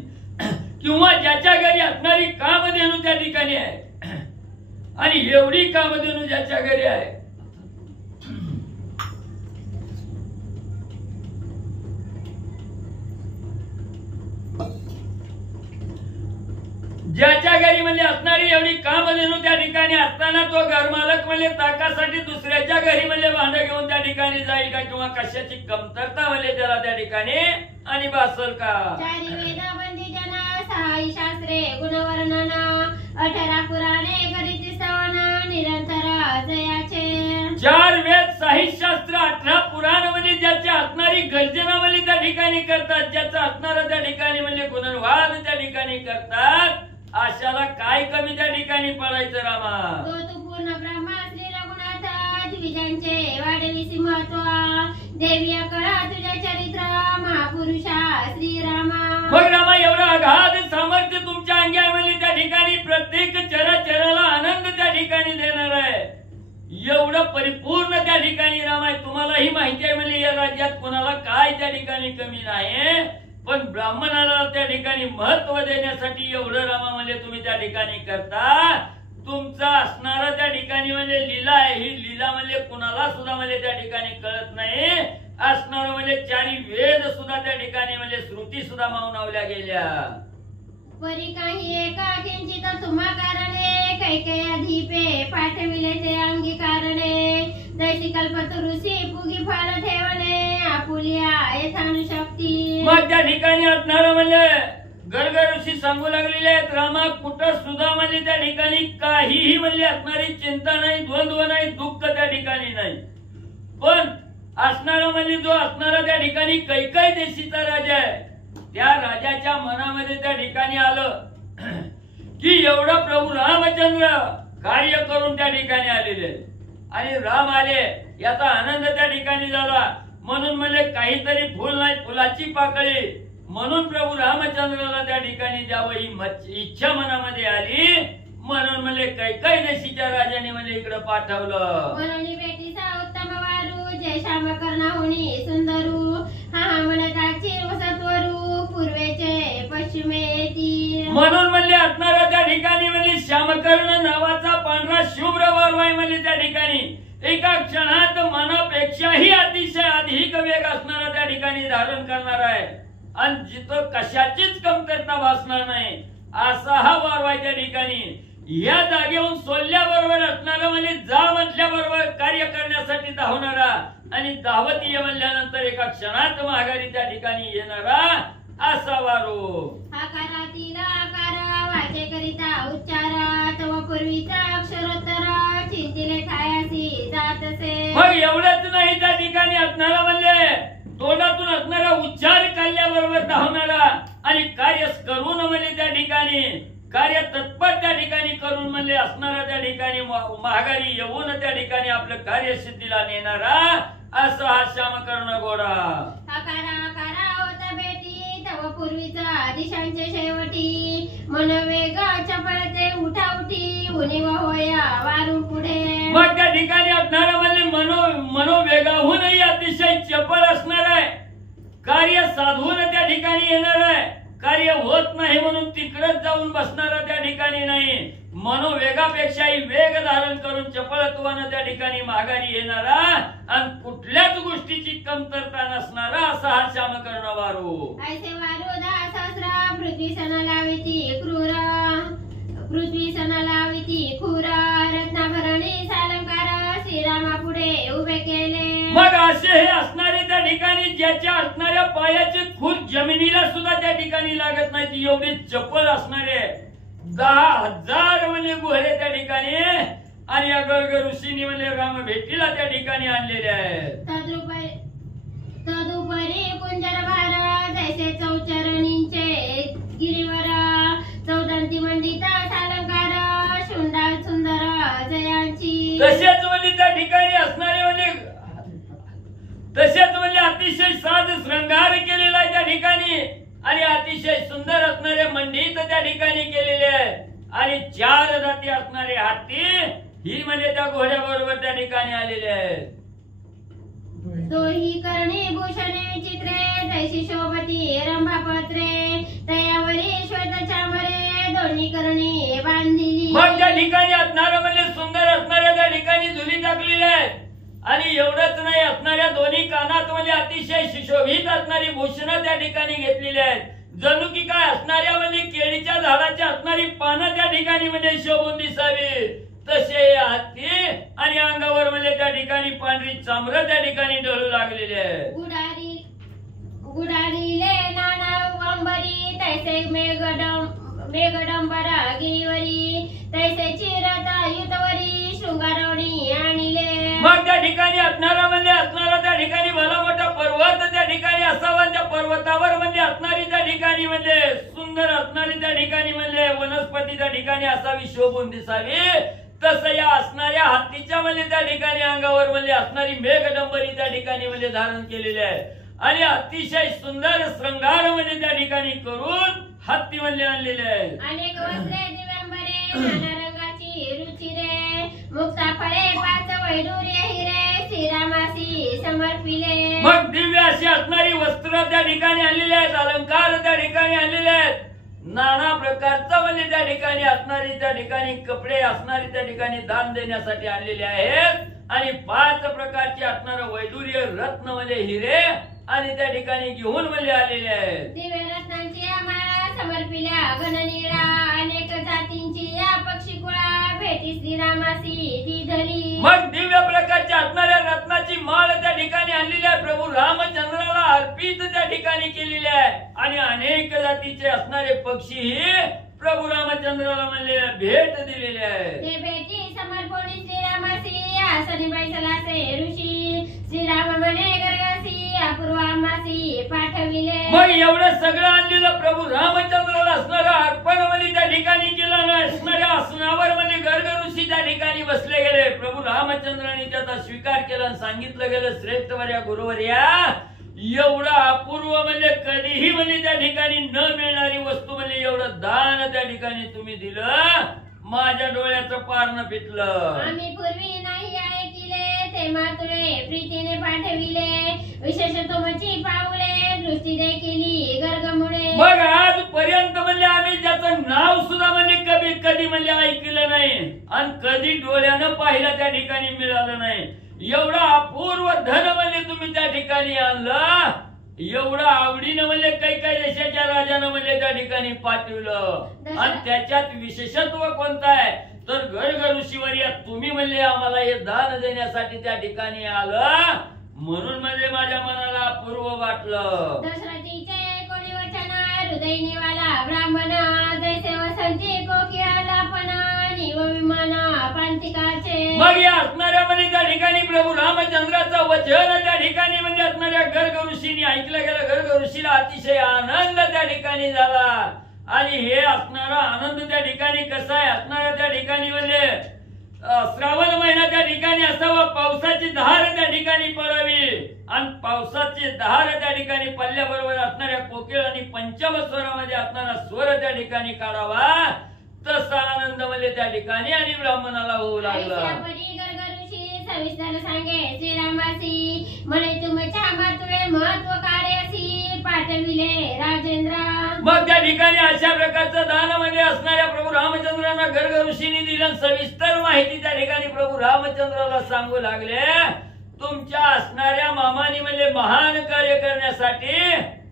किंवा ज्याच्या घरी असणारी कामधेनू त्या ठिकाणी आहे आणि एवढी कामधेनू ज्याच्या घरी आहे, ज्याच्या घरी म्हणजे असणारी एवढी कामधेनू त्या ठिकाणी असताना तो घरमालक म्हणजे ताकासाठी दुसऱ्याच्या घरी म्हणजे भांड घेऊन त्या ठिकाणी जाईल का, किंवा कशाची कमतरता म्हणजे त्याला त्या ठिकाणी आणि बसल का? चारी वेद बंदी जन, 6 शास्त्रे गुणवर्णन, 18 पुराणे करीती श्रवण, निरंतर जयाचे. 4 वेद, 6 शास्त्र, 18 पुराण म्हणजे ज्याची असणारी गर्जना म्हणजे त्या ठिकाणी करतात, ज्याचं असणारं त्या ठिकाणी म्हणजे गुणवाद त्या ठिकाणी करतात, अशाला काय कमी त्या ठिकाणी पडायचं रामा? तो तू पूर्ण ब्रह्मा श्री रघुनाथ, द्विजांचे वाढविसी महत्व, देवी कळा तुझ्या चरित्र, महापुरुषा श्रीरामा. मग रामा एवढं अगाध सामर्थ्य तुमच्या अंगी आहे म्हणजे त्या ठिकाणी प्रत्येक चराचराला आनंद त्या ठिकाणी देणार आहे. एवढं परिपूर्ण त्या ठिकाणी राम आहे. तुम्हालाही माहिती आहे म्हणजे या राज्यात कोणाला काय त्या ठिकाणी कमी नाही, पण ब्राह्मणाला त्या ठिकाणी महत्व देण्यासाठी एवढं रामा म्हणजे तुम्ही त्या ठिकाणी करता. तुमचा असणारा त्या ठिकाणी म्हणजे लीला आहे, ही लीला म्हणजे कुणाला सुद्धा म्हणजे त्या ठिकाणी कळत नाही. असणार म्हणजे 4 वेद सुद्धा त्या ठिकाणी म्हणजे श्रुती सुद्धा मावनावल्या गेल्या. परी काही एका किंचित तुम्हा कारणे, कैकेया धीपे पाठविले ते अंगी कारणे, जैसी कल्पत ऋषी पुगी फल ठेवणे, आपुलिया यथानुशक्ती. मग त्या ठिकाणी असणार म्हणजे गर्ग ऋषी सांगू लागलेले आहेत, रामा कुठं सुद्धा म्हणजे त्या ठिकाणी काहीही म्हणजे असणारी चिंता नाही, द्वंद्व नाही, दुःख त्या ठिकाणी नाही. पण असणारा म्हणजे जो असणारा त्या ठिकाणी कैकई देशीचा राजा आहे, त्या राजाच्या मनामध्ये त्या ठिकाणी आलं की एवढं प्रभू रामचंद्र कार्य करून त्या ठिकाणी आलेले आणि राम आले याचा आनंद त्या ठिकाणी झाला. म्हणून म्हणजे काहीतरी फुल नाही, फुलाची पाकळी म्हणून प्रभू रामचंद्राला त्या ठिकाणी द्यावं ही इच्छा मनामध्ये आली. म्हणून म्हणजे कैकई देशीच्या राजाने म्हणजे इकडे पाठवलं. म्हणून बेटीचा उत्तम वारू, जय श्याम कर्णाहुनी सुंदरू, हा म्हणताची वसत्वरू, पूर्वेचे पश्चिमेती. म्हणून म्हणले असणारा त्या ठिकाणी म्हणजे श्यामकर्ण नावाचा पांढरा शुभ्र वारवाई म्हणजे त्या ठिकाणी एका क्षणात मनापेक्षाही अतिशय अधिक वेग असणारा त्या ठिकाणी धारण करणार आहे आणि जिथं कशाचीच कमतरता भासणार नाही असा हा वारवाई त्या ठिकाणी या जागेहून सोडल्याबरोबर असणारा म्हणजे जा म्हटल्याबरोबर कार्य करण्यासाठी धावणारा आणि धावत ये म्हणल्यानंतर एका क्षणात माघारी त्या ठिकाणी येणारा असा वारू. आकारातील आकार वाचे करिता उच्चार, तव पूर्वीचा अक्षरोत्तर, चिंतिले ठायासी जातसे. मग एवढंच नाही, त्या ठिकाणी असणारा म्हणजे तोंडातून असणारा उच्चार काढल्याबरोबर धावणारा आणि कार्य करून म्हणजे त्या ठिकाणी कार्य तत्पर त्या ठिकाणी करून म्हणजे असणारा त्या ठिकाणी माघारी येऊन त्या ठिकाणी आपलं कार्यसिद्धीला नेणारा असा हा श्यामकर्ण घोडा. आकारा आकारा होता बेटी, तव पूर्वीचा दिशांचे शेवटी, मन वेग चपळते उठा उठी, उणीव होया वारून पुढे. मग त्या ठिकाणी असणारा म्हणजे मनोवेगाहूनही अतिशय चपळ असणार आहे, कार्य साधून त्या ठिकाणी येणार आहे. कार्य होत नाही म्हणून तिकडच जाऊन बसणारा त्या ठिकाणी नाही, मनोवेगापेक्षाही वेग धारण करून चपळत्वानं त्या ठिकाणी माघारी येणारा आणि कुठल्याच गोष्टीची कमतरता नसणारा असा हा श्यामकर्ण वारू. ऐसे वारू 10 सहस्र, पृथ्वी सण लाविती क्रूर, पृथ्वी सण लाविती खूर, रत्नाभरणी सालंकार, श्रीरामा पुढे उभे केले. मग असे हे असणारे त्या ठिकाणी ज्याच्या असणाऱ्या पायाचे खूर जमिनीला सुद्धा त्या ठिकाणी लागत नाही एवढे चपळ असणारे 10,000 म्हणजे घोडे त्या ठिकाणी आणि या गर्ग ऋषींनी म्हणजे राम भेटीला त्या ठिकाणी आणलेले आहेत. तदुपरी कुंजर भार, जैसे चौचरणींचे गिरीवर, चौदंती मंडिता सालंकार, शुंडा सुंदर जयांची. तसेच म्हणजे त्या ठिकाणी असणारे म्हणजे तसेच म्हणजे अतिशय साज श्रंगार केलेला आहे त्या ठिकाणी आणि अतिशय सुंदर असणारे मंडित त्या ठिकाणी केलेले आहेत आणि 4 जाती असणारे हत्ती ही म्हणजे त्या घोड्याबरोबर त्या ठिकाणी आलेले आहेत. दोही कर्णी भूषणे चित्रे तैशी शोभती रंभापत्रे तयावरी श्वेत चांबरे दोन्ही कर्णी बांधिली. मग त्या ठिकाणी असणारं म्हणजे सुंदर असणाऱ्या त्या ठिकाणी झुली टाकलेली आहे आणि एवढंच नाही असणाऱ्या दोन्ही कानात म्हणजे अतिशय सुशोभित असणारी भूषणं त्या ठिकाणी घेतलेली आहेत. जणू की काय असणाऱ्या म्हणजे केळीच्या झाडाची असणारी पानं त्या ठिकाणी म्हणजे शोभून दिसावी तसे हत्ती आणि अंगावर म्हणजे त्या ठिकाणी पांढरी चामरं त्या ठिकाणी डळू लागलेली आहे. गुडारीले नाना अंबरी तैसे मेघडंबर गिरीवरी तैसे चिरता युतवरी शृंगारवणी आणिले. मग त्या ठिकाणी असणारा म्हणजे असणारा त्या ठिकाणी भला मोठा पर्वत त्या ठिकाणी असावा. त्या पर्वतावर म्हणजे असणारी त्या ठिकाणी म्हणजे सुंदर असणारी त्या ठिकाणी म्हणजे वनस्पती त्या ठिकाणी असावी शोभून दिसावी तसं या असणाऱ्या हत्तीच्या म्हणजे त्या ठिकाणी अंगावर म्हणजे असणारी मेघडंबरी त्या ठिकाणी म्हणजे धारण केलेली आहे आणि अतिशय सुंदर श्रृंगार म्हणजे त्या ठिकाणी करून हत्ती म्हणजे आणलेले आहे. अनेक वस्त्रे दिव्यांबरे नाना रंगाची रुचिरे मुक्ता फळे पाच वैडूर्य हिरे श्रीरामासी समर्पिले. मग दिव्य अशी असणारी वस्त्र त्या ठिकाणी आणलेली आहेत, अलंकार त्या ठिकाणी आणलेले आहेत, नाना प्रकारचा म्हणजे त्या ठिकाणी असणारी त्या ठिकाणी कपडे असणारी त्या ठिकाणी दान देण्यासाठी आणलेले आहेत आणि 5 प्रकारचे असणारे वैडूर्य रत्न म्हणजे हिरे आणि त्या ठिकाणी घेऊन म्हणजे आलेले आहेत. दिव्य रत्नांची माळा समर्पिल्या घननिळा अनेक जातींची या पक्षी कुळा भेटी श्रीरामासी ती धरी. मग दिव्य प्रकारच्या असणाऱ्या रत्नाची माळ त्या ठिकाणी आणलेली आहे, प्रभू रामचंद्राला अर्पित त्या ठिकाणी केलेली आहे आणि अनेक जातीचे असणारे पक्षी प्रभू रामचंद्राला म्हणजे भेट दिलेले आहे. ते भेटी समर्पणी श्रीरामासी आसनी बैसलासे ऋषी श्रीराम म्हणे गर्गासी अपूर्वामासी पाठविले. मग एवढं सगळं आणलेलं प्रभू रामचंद्राला असणारं अर्पण म्हणजे त्या ठिकाणी केलं ना असणाऱ्या आसनावर म्हणजे गर्ग ऋषी त्या ठिकाणी बसले गेले. प्रभू रामचंद्राने त्याचा स्वीकार केला आणि सांगितलं गेलं श्रेष्ठवर्या गुरुवर्या एवढा अपूर्व म्हणजे कधीही म्हणजे त्या ठिकाणी न मिळणारी वस्तू म्हणजे एवढं दान त्या ठिकाणी तुम्ही दिलं माझ्या डोळ्याचं पारणं पिटलं. आम्ही पूर्वी नाही ऐकिले ते मातुळे प्रीतीने पाठविले विशेष तुमची पाऊले दृष्टी देखील गर्गमुळे. मग आजपर्यंत म्हणजे आम्ही त्याचं नाव सुद्धा म्हणजे कधी म्हणजे ऐकलं नाही आणि कधी डोळ्यानं पाहिलं त्या ठिकाणी मिळालं नाही. एवढा अपूर्व धन म्हणजे तुम्ही त्या ठिकाणी आणलं एवढं आवडीनं म्हणजे काही देशाच्या राजानं म्हणजे त्या ठिकाणी पाठवलं आणि त्याच्यात विशेषत्व कोणतं आहे तर गर्ग ऋषीवर्या तुम्ही म्हणजे आम्हाला हे दान देण्यासाठी त्या ठिकाणी आलं म्हणून म्हणजे माझ्या मनाला अपूर्व वाटलं. दशरथीचे कोणी वचन हृदय निवाला ब्राह्मण जैसे वसंती कोकिळाला पण विमान पांतिकाचे. मग या असणाऱ्या म्हणजे त्या ठिकाणी प्रभू रामचंद्राचं वचन त्या ठिकाणी म्हणजे असणाऱ्या गर्ग ऋषीने ऐकलं गेलं. गर्ग ऋषीला अतिशय आनंद त्या ठिकाणी झाला आणि हे असणारा आनंद त्या ठिकाणी कसा आहे असणाऱ्या त्या ठिकाणी म्हणजे श्रावण महिना त्या ठिकाणी असावा पावसाची धार त्या ठिकाणी पडावी आणि पावसाची धार त्या ठिकाणी पडल्याबरोबर असणाऱ्या कोकिळ आणि पंचम स्वरामध्ये असणारा स्वर त्या ठिकाणी काढावा तसा आनंद म्हणजे त्या ठिकाणी आणि ब्राह्मणाला होऊ लागला. सविस्तर सांगे श्रीरामासी म्हणे तुमच्या मातुळे महत्व कार्यासी पाठविले राजेंद्र. मग त्या ठिकाणी अशा प्रकारचं दान म्हणजे असणाऱ्या प्रभू रामचंद्रांना गर्ग ऋषीने दिलं. सविस्तर माहिती त्या ठिकाणी प्रभू रामचंद्राला सांगू लागले. तुमच्या असणाऱ्या मामानी म्हणजे महान कार्य करण्यासाठी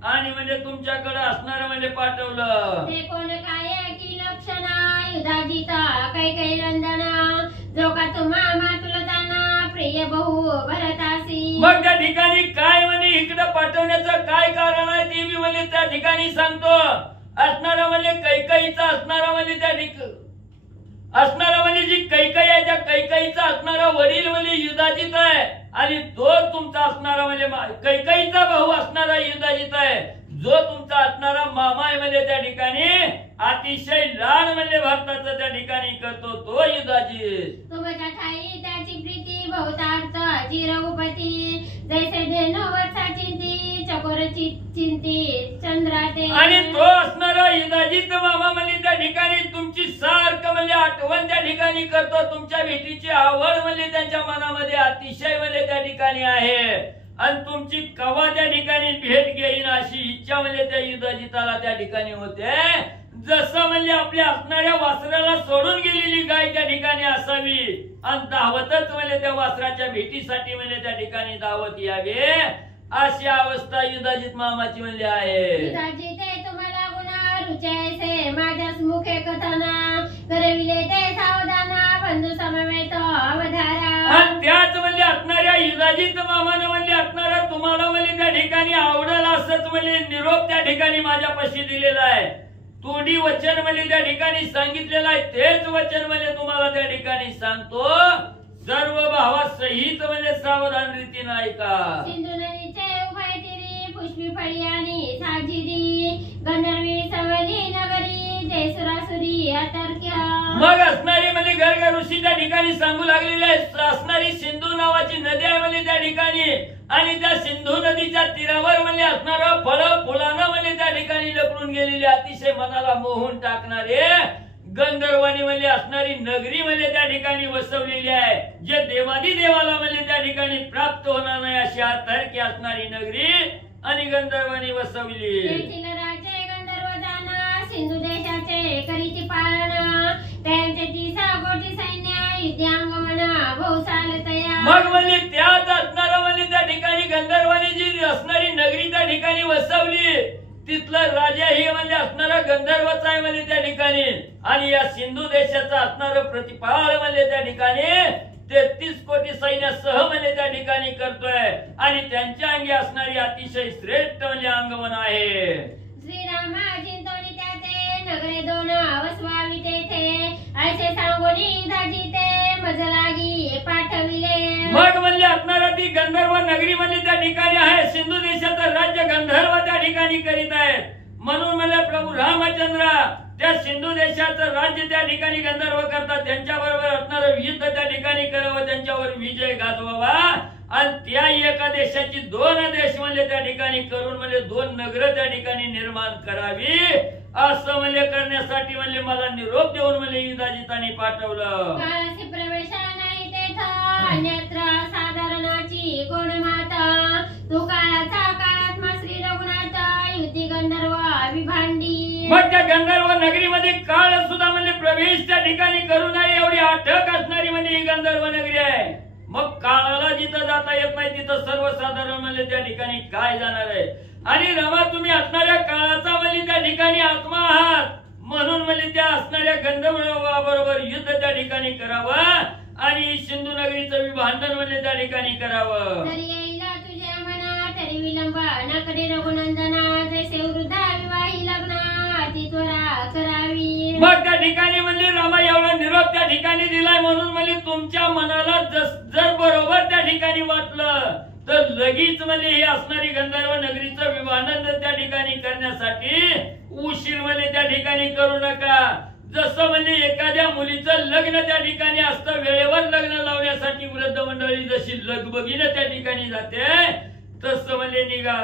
आणि म्हणजे तुमच्याकडे असणारं म्हणजे पाठवलं. ते कोण काय की लक्षणा युधाजिता काही रंजना जो का तुम्हा मातुलताना प्रिय बहु भरतासी. मग त्या ठिकाणी काय म्हणजे इकडे पाठवण्याचं काय कारण आहे ते मी म्हणजे त्या ठिकाणी सांगतो. असणारा म्हणजे कैकईचा असणारा म्हणजे त्या ठिकाणी असणारा म्हणजे जी कैकई आहे त्या कैकईचा असणारा वडील म्हणजे युधाजित आहे आणि तो तुमचा असणारा म्हणजे कैकईचा भाऊ असणारा युधाजित आहे. जो तुमचा असणारा मामा आहे म्हणजे त्या ठिकाणी अतिशय लाड म्हणजे भारताचं त्या ठिकाणी करतो तो युधाजित. तुमच्या ठाई त्याची प्रीती बहुतार्थ चिरगुपती जैसे धेनु वत्सा चिंती चकोर चिंती चंद्राते. आणि तो असणारा युधाजित मामा म्हणजे त्या ठिकाणी तुमची सारखं म्हणजे आठवण त्या ठिकाणी करतो. तुमच्या भेटीची आवड म्हणजे त्यांच्या मनामध्ये अतिशय म्हणजे त्या ठिकाणी आहे आणि तुमची कवा त्या ठिकाणी भेट घेईन अशी इच्छा म्हणजे त्या युधाजिताला त्या ठिकाणी होते. जसं म्हणजे आपल्या असणाऱ्या वासराला सोडून गेलेली गाय त्या ठिकाणी असावी आणि धावतच म्हणजे त्या वासराच्या भेटीसाठी म्हणजे त्या ठिकाणी धावत यावे अशी अवस्था युधाजित मामाची म्हणजे आहे. युधाजिते तुम्हाला गुणा रुचायसे माझ्यास मुखे कथना करविले ते सावधाना बंधू समवेत अवधारा. आणि त्याच म्हणजे असणाऱ्या युधाजित मामानं म्हणजे असणारा तुम्हाला म्हणजे त्या ठिकाणी आवडल असंच म्हणजे निरोप त्या ठिकाणी माझ्यापाशी दिलेला आहे. तोंडी वचन म्हणजे त्या ठिकाणी सांगितलेलं आहे तेच वचन म्हणजे तुम्हाला त्या ठिकाणी सांगतो. सर्व भावासहित म्हणजे सावधान रीतीने ऐका. सिंधू नदीचे उभय तीरी पुष्पी फळी आणि साजिरी गंधर्वी सवली नगरी जय सुरासुरी अतर्क्य. मग असणारी म्हणजे गर्ग ऋषी त्या ठिकाणी सांगू लागलेले आहे असणारी सिंधू नावाची नदी आहे म्हणजे त्या ठिकाणी आणि त्या सिंधू नदीच्या तीरावर म्हणजे असणारं फळ फुलानं म्हणजे त्या ठिकाणी लपडून गेलेले अतिशय मनाला मोहून टाकणारे गंधर्वानी म्हणजे असणारी नगरी म्हणजे त्या ठिकाणी वसवलेली आहे. जे देवादी देवाला म्हणजे त्या ठिकाणी प्राप्त होणार नाही अशी अतर्की असणारी नगरी आणि गंधर्वानी वसवली. राजे गंधर्व जाना सिंधू देशाचे करीती पालना त्यांचे 30 कोटी सैन्य युद्धांगमना बहुसाल तया. मग म्हणजे त्याच असणारा म्हणजे त्या ठिकाणी गंधर्वानी जी असणारी नगरी त्या ठिकाणी वसवली तिथलं राजा हे म्हणजे असणारा गंधर्वच आहे म्हणजे त्या ठिकाणी आणि या सिंधू देशाचा असणारं प्रतिपाल म्हणजे त्या ठिकाणी 33 कोटी सैन्यासह म्हणजे त्या ठिकाणी करतोय आणि त्यांच्या अंगी असणारी अतिशय श्रेष्ठ म्हणजे अंगवन आहे. श्रीरामा चिंतोनी त्याते नगरे दोन वसवावी तेथे ऐसे सांगोनी युधाजिते मज लागी पाठविले. मग म्हणजे असणारा ती गंधर्व नगरी म्हणजे त्या ठिकाणी आहे. सिंधू देशाचं राज्य गंधर्व त्या ठिकाणी करीत आहेत म्हणून मला प्रभू रामचंद्र त्या सिंधू देशाचं राज्य त्या ठिकाणी गंधर्व करतात. त्यांच्या बरोबर असणारं युद्ध त्या ठिकाणी करावं त्यांच्यावर विजय गाजवावा आणि त्या एका देशाची 2 देश म्हणजे त्या ठिकाणी करून म्हणजे 2 नगर त्या ठिकाणी निर्माण करावी असं म्हणजे करण्यासाठी म्हणजे मला निरोप देऊन म्हणजे युधाजिताने पाठवलं. काळासी प्रवेशा नाही तेथ अन्यत्र साधारणाची कोण माता तू काळाचा काळात्मा श्री रघुनाथ युती गंधर्व अभिभांडी. मग त्या गंधर्व नगरीमध्ये काळ सुद्धा म्हणजे प्रवेश त्या ठिकाणी करू नये एवढी अटक असणारी म्हणजे ही गंधर्व नगरी आहे. मग काळाला जिथं जाता येत नाही तिथं सर्वसाधारण म्हणजे त्या ठिकाणी काय जाणार आहे आणि रमा तुम्ही असणाऱ्या काळाचा म्हणजे त्या ठिकाणी आत्मा आहात म्हणून म्हणजे त्या असणाऱ्या गंधर्वाबरोबर युद्ध त्या ठिकाणी करावं आणि सिंधू नगरीचं विभांडन म्हणजे त्या ठिकाणी करावं. तरी येईला तुझ्या मना तरी विलंब न करे रघुनंदना जैसे वृद्धा विवाही लग्न अति त्वरा करावी. मग त्या ठिकाणी म्हणजे रामा एवढा निरोप त्या ठिकाणी दिलाय म्हणून म्हणजे तुमच्या मनाला जर बरोबर त्या ठिकाणी वाटलं तर लगेच म्हणजे हे असणारी गंधर्व नगरीचं विभांडन त्या ठिकाणी करण्यासाठी उशीर म्हणजे त्या ठिकाणी करू नका. जसं म्हणजे एखाद्या मुलीचं लग्न त्या ठिकाणी असतं वेळेवर लग्न लावण्यासाठी वृद्ध मंडळी जशी लगबगीने त्या ठिकाणी जाते तसं म्हणजे निघा.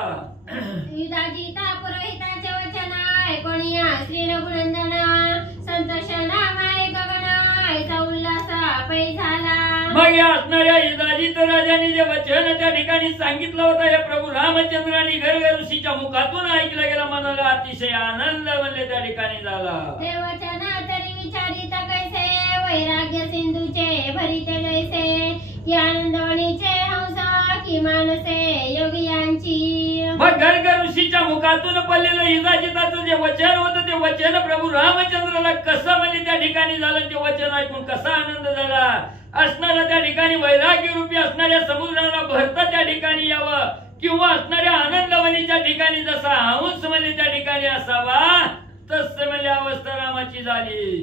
युधाजिता पुरोहिताचे वचन ऐकोनिया श्री रघुनंदना संतोषना माय गगना ऐसा उल्हास पै झाला. मग या असणाऱ्या युधाजित राजाने जे वचन त्या ठिकाणी सांगितलं होतं हे प्रभू रामचंद्रांनी गर्ग ऋषीच्या मुखातून ऐकलं गेलं मनाला अतिशय आनंद म्हणजे त्या ठिकाणी झाला. ते वचन तरी विचारित कैसे वैराग्य सिंधूचे भरिते जैसे की आनंदवणीचे हंस की मानसे योगियांची. मग गर्ग ऋषीच्या मुखातून पडलेलं युधाजिताचं जे वचन होतं ते वचन प्रभू रामचंद्राला कसं म्हणजे त्या ठिकाणी झालं ते वचन ऐकून कसा आनंद झाला असणारा त्या ठिकाणी वैराग्य रूपी असणाऱ्या समुद्राला भरता त्या ठिकाणी यावं किंवा असणाऱ्या आनंदवणीच्या ठिकाणी जसा हंस म्हणजे त्या ठिकाणी असावा तस म्हणजे अवस्था रामाची झाली.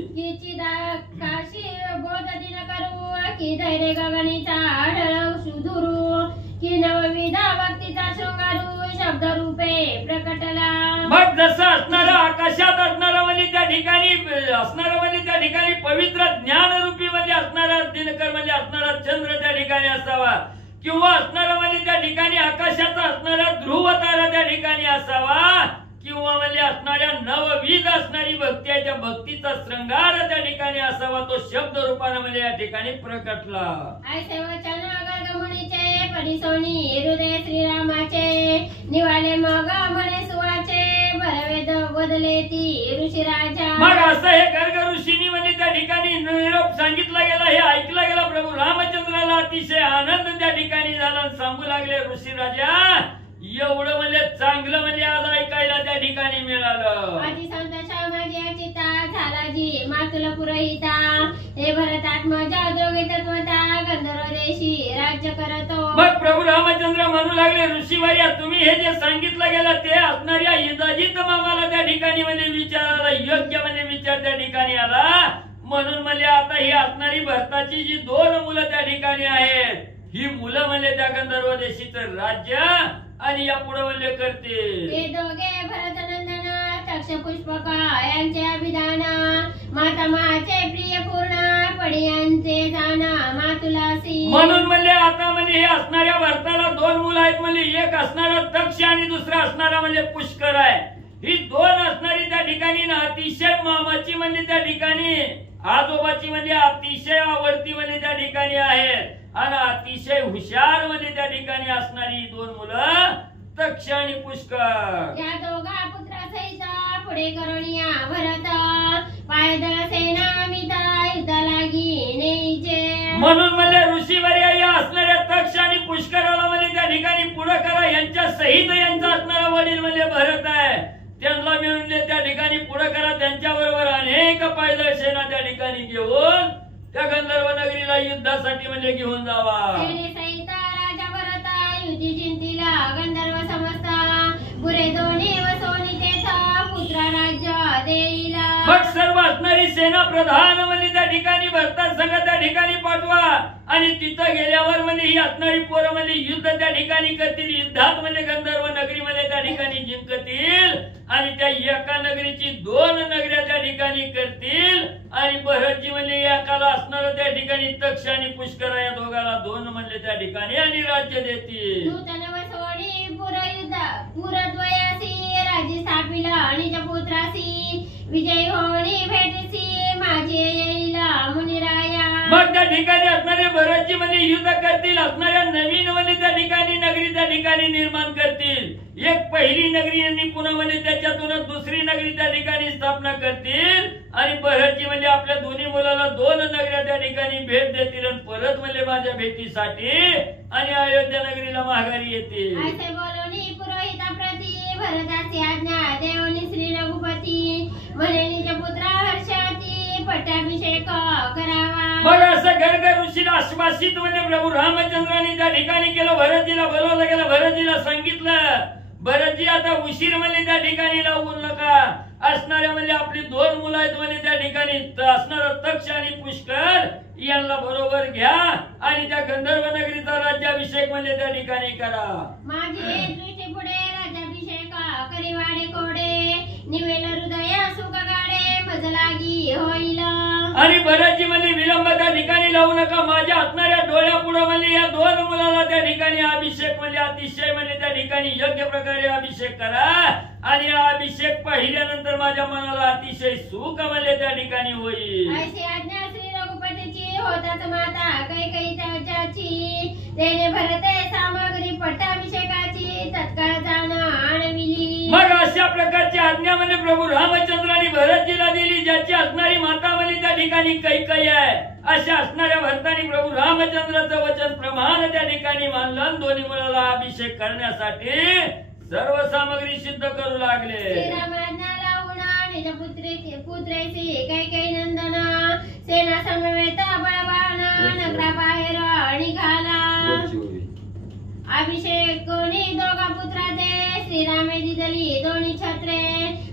काशी बोध दिन करू की धैर्य गगनीचा आढळ सुधुरू की नवविधा भक्तीचा शृंगारू शब्द रूपे प्रकटला. मग जसं असणारा आकाशात असणारा म्हणजे त्या ठिकाणी असणारा म्हणजे त्या ठिकाणी पवित्र ज्ञान रूपी म्हणजे असणारा दिनकर म्हणजे असणारा चंद्र त्या ठिकाणी असावा किंवा असणारा म्हणजे त्या ठिकाणी आकाशाचा असणारा ध्रुव तारा त्या ठिकाणी असावा किंवा म्हणजे असणाऱ्या नवविध असणारी भक्ती आहे त्या भक्तीचा श्रृंगार त्या ठिकाणी असावा तो शब्द रूपाने म्हणजे या ठिकाणी प्रकटला. ऐसे वचन गर्ग मुनीचे परिसोनी हृदय श्रीरामाचे निवाले मग म्हणे सुवाचे भरवेद बदले ती ऋषी राजा मग असं हे गर्ग ऋषीनी म्हणजे त्या ठिकाणी निरोप सांगितला गेला, हे ऐकलं गेलं. प्रभू रामचंद्राला अतिशय आनंद त्या ठिकाणी झाला. सांगू लागले ऋषी राजा एवढं म्हणजे चांगलं म्हणजे आज ऐकायला त्या ठिकाणी मिळालं. आधी संत श्यामाजी अचिता झाला जी मातुला पुरहिता हे भरतात्मजा दोघे तत्वता गंधर्व देशी राज्य करतो. मग प्रभू रामचंद्र म्हणू लागले ऋषीवर्या तुम्ही हे जे सांगितलं गेलं ते असणाऱ्या इंद्रजित मामाला त्या ठिकाणी म्हणजे विचारायला योग्य म्हणजे विचार त्या ठिकाणी आला. म्हणून म्हणजे आता ही असणारी भरताची जी 2 मुलं त्या ठिकाणी आहेत ही मुलं म्हणजे त्या गंधर्व देशीचं राज्य आणि या पुढे म्हणजे करते. हे दोघे भरतनंदन तक्ष पुष्पक यांचे अभिधान माता माचे प्रिय पूर्ण पडियांचे जाना मातुलासी. म्हणून म्हणजे आता म्हणजे हे असणाऱ्या भरताला 2 मुलं आहेत. म्हणजे एक असणारा तक्ष आणि दुसरा असणारा म्हणजे पुष्कर आहे. ही 2 असणारी त्या ठिकाणी ना अतिशय मामाची म्हणजे त्या ठिकाणी आजोबाची म्हणजे अतिशय आवडती म्हणजे त्या ठिकाणी आहेत आणि अतिशय हुशार म्हणजे त्या ठिकाणी असणारी 2 मुलं तक्ष आणि पुष्कर. या दोघा पुत्रासहित पुढे करुणिया भरत पायदळ सेना मिता युद्ध लागी नेईचे. म्हणून म्हणजे ऋषीवर्या या असणाऱ्या तक्ष आणि पुष्कराला म्हणजे त्या ठिकाणी पुढे करा. यांच्या सहित यांचा असणारा वडील म्हणजे भरत आहे. त्यांना मिळून त्या ठिकाणी पुढे करा. त्यांच्या बरोबर अनेक पायदळ सेना त्या ठिकाणी घेऊन त्या गंधर्व नगरीला युद्धासाठी म्हणजे घेऊन जावा. सेनेसहित राजा भरत युधी जिंतीला गंधर्व समजता पुरे दोन्ही वसोनी तेथा पुत्र राज्य देईला. मग सर्व असणारी सेना प्रधान म्हणजे त्या ठिकाणी भरतात संघ त्या ठिकाणी पाठवा आणि तिथं गेल्यावर म्हणजे ही असणारी पोरं म्हणजे युद्ध त्या ठिकाणी करतील. युद्धात म्हणजे गंधर्व नगरीमध्ये त्या ठिकाणी जिंकतील आणि त्या एका नगरीची 2 नगऱ्या त्या ठिकाणी करतील आणि भरतजी म्हणजे एकाला असणार त्या ठिकाणी तक्ष आणि पुष्कर या दोघाला 2 म्हणजे त्या ठिकाणी आणि राज्य देतील. नूतन वसोनी पुरयुद्ध पुरद्वयासी राज्य स्थापिला आणि पुत्रासी विजय होणी भेटसी माझे येईला मुनिराया. मग त्या ठिकाणी असणारे भरतजी म्हणजे युद्ध करतील. असणाऱ्या नवीन म्हणजे त्या ठिकाणी नगरी त्या ठिकाणी निर्माण करतील. एक पहिली नगरी यांनी पुन्हा म्हणजे त्याच्यातूनच दुसरी नगरी त्या ठिकाणी स्थापना करतील आणि भरतजी म्हणजे आपल्या दोन्ही मुलाला 2 नगऱ्या त्या ठिकाणी भेट देतील आणि परत म्हणजे माझ्या भेटीसाठी आणि अयोध्या नगरीला माघारी येतील. असे बोलूनी पुरोहिता प्रती भरताची आज्ञा देवनी श्री रघुपती म्हणे निज पुत्रा हर्षाती पट्टाभिषेक करावा. मग असं गर्ग ऋषीला आश्वासित म्हणजे प्रभू रामचंद्रांनी त्या ठिकाणी केलं. भरतजीला बोलवलं गेलं. भरतजीला सांगितलं भरतजी आता उशीर म्हणजे त्या ठिकाणी लावू नका. असणाऱ्या म्हणजे आपली 2 मुलं आहेत म्हणजे त्या ठिकाणी असणारा तक्ष आणि पुष्कर यांना बरोबर घ्या आणि त्या गंधर्व नगरीचा राज्याभिषेक म्हणजे त्या ठिकाणी करा. माझे दृष्टी पुढे राज्याभिषेक करीवाडे कोडे निवेल हृदय सुख गाडे मज लागी होईल. आणि भरतजी म्हणजे विलंब त्या ठिकाणी लावू नका. माझ्या असणाऱ्या डोळ्यापुढे म्हणजे या 2 मुलाला त्या ठिकाणी अभिषेक म्हणजे अतिशय म्हणजे त्या ठिकाणी योग्य प्रकारे अभिषेक करा आणि हा अभिषेक पाहिल्यानंतर माझ्या मनाला अतिशय सुख म्हणजे त्या ठिकाणी होईल. अशी आज्ञा श्री रघुपतीची होताच माता कैकेयी त्याच्याची तेने भरते सामग्री पट्टाभिषेकाची तत्काळ जाणं आणविली. मग अशा प्रकारची आज्ञा म्हणजे प्रभू रामचंद्रांनी भरतजीला दिली. ज्याची असणारी माता म्हणजे त्या ठिकाणी कैकेयी आहे. अशा असणाऱ्या भरतानी प्रभू रामचंद्राचं वचन प्रमाण त्या ठिकाणी मानलं. दोन्ही मुलाला अभिषेक करण्यासाठी सर्व सामग्री सिद्ध करू लागले. श्रीरामाज्ञा लावून निज पुत्रेची कैकेयी नंदन सेना समवेत बळवान नगराबाहेर निघाला. अभिषेक कोणी 2 पुत्राचे श्रीरामे दिदली 2 छत्रे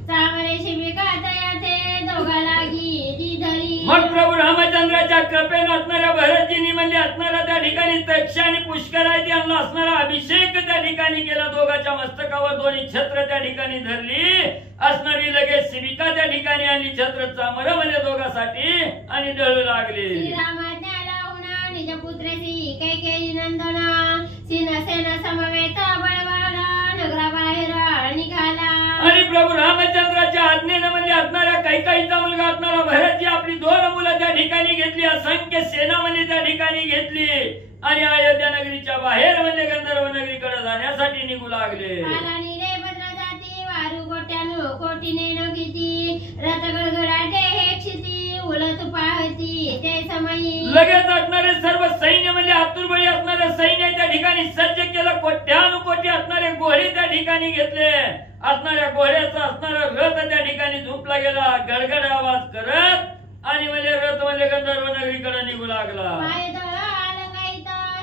चामरे शिबिका तयाते 2 लागी दिधली. मग प्रभू रामचंद्राच्या कृपेने असणाऱ्या भरतजींनी म्हणजे असणारा त्या ठिकाणी तक्ष आणि पुष्कर आहे त्यांना असणारा अभिषेक त्या ठिकाणी केला. 2 मस्तकावर 2 छत्र त्या ठिकाणी धरली. असणारी लगेच शिबिका त्या ठिकाणी आणि छत्र चामर म्हणजे 2साठी आणि डळू लागले. श्रीरामाज्ञा लावून निज पुत्रेची कैकेयी नंदन सेना समवेत बळवान नगराबाहेर निघाला. आणि प्रभू रामचंद्राच्या आज्ञेने म्हणजे असणाऱ्या कैकेयीचा मुलगा असणारा भरतजी आपली 2 मुलं त्या ठिकाणी घेतली. असंख्य सेना म्हणजे त्या ठिकाणी घेतली. आणि अयोध्या नगरीच्या बाहेर म्हणजे गंधर्व नगरीकडे जाण्यासाठी निघू लागले. वारू गोट्यानु कोटीने न किती रथ गडगडाटे हे क्षिती उलट पाहती ते समयी लगेच असणारे सर्व सैन्य म्हणजे आतुरबळी असणारे सैन्य त्या ठिकाणी सज्ज केलं. कोट्यानुकोटी असणारे घोडे त्या ठिकाणी घेतले. असणाऱ्या घोड्याचा असणारा रथ त्या ठिकाणी झोपला गेला गडगड आवाज करत आणि म्हणजे रथ म्हणजे गंधर्व नगरीकडे निघू लागला.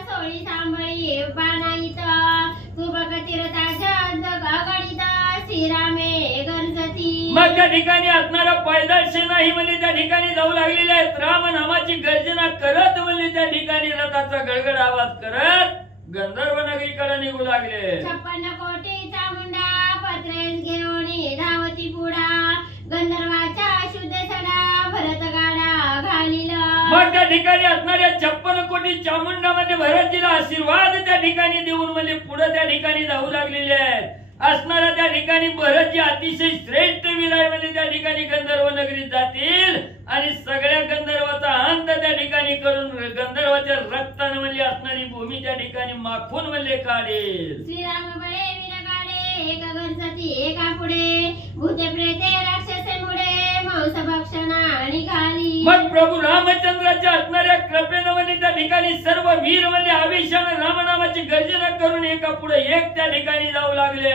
सोळी सांभळी बाणाईत तुबक तीरताच्या गगणित श्रीरामे गरजती. मग त्या ठिकाणी असणारा पैदल सेना ही म्हणजे त्या ठिकाणी जाऊ लागलेली आहेत. राम नामाची गर्जना करत म्हणजे त्या ठिकाणी रथाचा गडगड आवाज करत गंधर्व नगरीकडे निघू लागले. 56 कोटी चामुंडा पत्रेस घेऊन धावती पुढा गंधर्वाच्या शुद्ध सडा भरत गाडा घालीला. मग त्या ठिकाणी असणाऱ्या 56 कोटी चामुंडा म्हणजे भरतजीला आशीर्वाद त्या ठिकाणी देऊन म्हणजे पुढे त्या ठिकाणी जाऊ लागलेले आहेत. असणाऱ्या त्या ठिकाणी भरतजी अतिशय श्रेष्ठ वीर आहे म्हणजे त्या ठिकाणी गंधर्व नगरीत जातील आणि सगळ्या गंधर्वाचा अंत त्या ठिकाणी करून गंधर्वाच्या रक्ताने म्हणजे असणारी भूमी त्या ठिकाणी माखून म्हणजे काढेल. श्रीराम बळे वीर गाडे एक गरजती एका पुढे भूते प्रेते राक्षसे मुळे मांस भक्षणा निघाली. मग प्रभू रामचंद्राच्या असणाऱ्या कृपेने म्हणजे त्या ठिकाणी सर्व वीर म्हणजे आवेशाने रामनामाची गर्जना करून एका पुढे एक त्या ठिकाणी जाऊ लागले.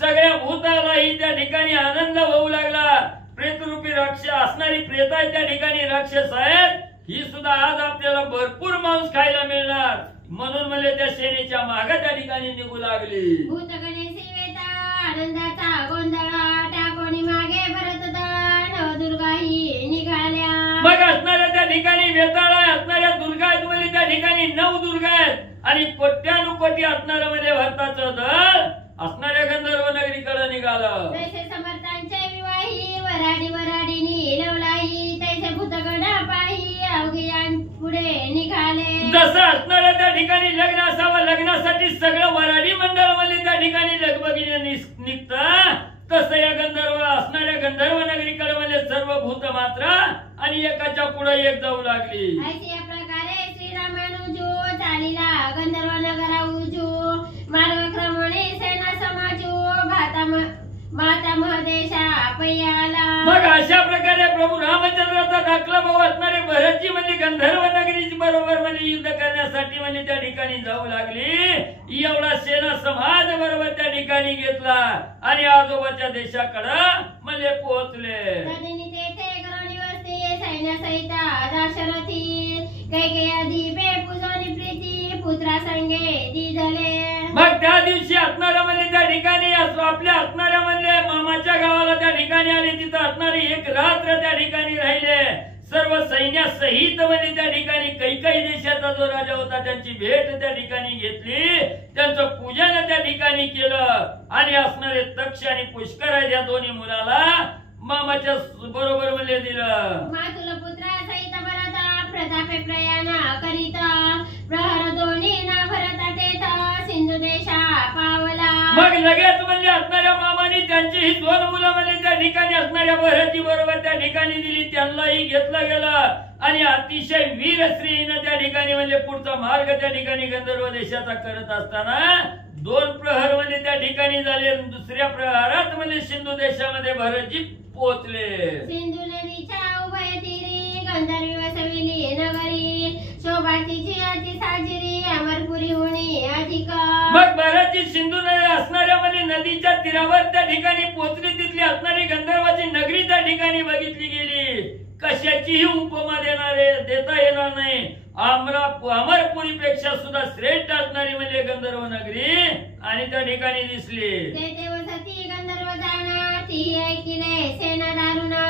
सगळ्या भूतालाही त्या ठिकाणी आनंद होऊ लागला. प्रेतरूपी राक्षस असणारी प्रेत आहे त्या ठिकाणी राक्षस आहेत. ही सुद्धा आज आपल्याला भरपूर मांस खायला मिळणार म्हणून म्हणजे त्या सेनेच्या मागे त्या ठिकाणी निघू लागली. भूतगणे सेवेता आनंदाचा गोंधळा टाकोणी मागे भरतदान दुर्गाही निघाल्या. मग असणाऱ्या त्या ठिकाणी वेताळा असणाऱ्या दुर्गा आहेत म्हणजे त्या ठिकाणी 9 दुर्गा आहेत आणि कोट्यानुकोटी असणारं म्हणजे भरताचं दल असणाऱ्या गंधर्व नगरीकडे निघालं. तैसे समर्थांचे विवाही वराडी वराडीनी लवलाही तैसे भूतगणा पाही अवघियां पुढे निघाले. जसं असणाऱ्या त्या ठिकाणी लग्न असावं लग्नासाठी सगळं वराडी मंडळ म्हणजे त्या ठिकाणी लगबगीने निघतं तसं या गंधर्व असणाऱ्या गंधर्व नगरीकडे म्हणजे सर्व भूत मात्र आणि एकाच्या पुढे एक जाऊ लागली. अशा प्रकारे श्रीरामानुजो चालीला गंधर्व नगरा उजो मार्गक्रमणे सेना समाजो माता महदेशा पयाला. मग अशा प्रकारे प्रभू रामचंद्राचा दाखला भाऊ असणारे भरतजी म्हणजे गंधर्व नगरी बरोबर म्हणजे युद्ध करण्यासाठी म्हणजे त्या ठिकाणी जाऊ लागली. एवढा सेना समाज बरोबर त्या ठिकाणी घेतला आणि आजोबाच्या देशाकडे म्हणजे पोहोचले. सैन्यासहित दाशरथी कैकेयी दीपे पूजोनी प्रीती पुत्रा संगे दिधले. मग त्या दिवशी असणाऱ्या म्हणजे त्या ठिकाणी आपल्या असणाऱ्या म्हणजे मामाच्या गावाला त्या ठिकाणी आले. तिथं असणारी एक रात्र त्या ठिकाणी राहिले. सर्व सैन्यासहित म्हणजे त्या ठिकाणी कैकेयी देशाचा जो राजा होता त्यांची भेट त्या ठिकाणी घेतली. त्यांचं पूजन त्या ठिकाणी केलं आणि असणारे तक्ष आणि पुष्कर आहे या दोन्ही मुलाला मामाच्या बरोबर म्हणजे दिलं. मातुल पुत्रा सहित भरता प्रतापे प्रयाण करिता प्रहर दोन्ही ना भरता तेथा सिंधू देशा पावला. मग लगेच म्हणजे असणाऱ्या मामाने त्यांची ही 2 मुलं म्हणजे त्या ठिकाणी असणाऱ्या भरतजी बरोबर त्या ठिकाणी दिली. त्यांनाही घेतलं गेलं आणि अतिशय वीर स्त्रीने त्या ठिकाणी म्हणजे पुढचा मार्ग त्या ठिकाणी गंधर्व देशाचा करत असताना 2 प्रहर म्हणजे त्या ठिकाणी झाले. दुसऱ्या प्रहरात म्हणजे सिंधू देशामध्ये भरतजी पोहोचले. सिंधू नदीच्या उभय तीरी गंधर्वी वसविली नगरी शोभातीची अति साजिरी अमरपुरी होणी अधिक. मग भरतजी सिंधू नदी असणाऱ्या म्हणजे नदीच्या तीरावर त्या ठिकाणी पोहोचली. तिथली असणारी गंधर्वाची नगरी त्या ठिकाणी बघितली गेली. कशाचीही उपमा देता येणार नाही. अमरपुरी पेक्षा सुद्धा श्रेष्ठ असणारी म्हणजे गंधर्व नगरी आणि त्या ठिकाणी दिसली. सती गंधर्व जाणा ती ऐकिले सेना दारुणा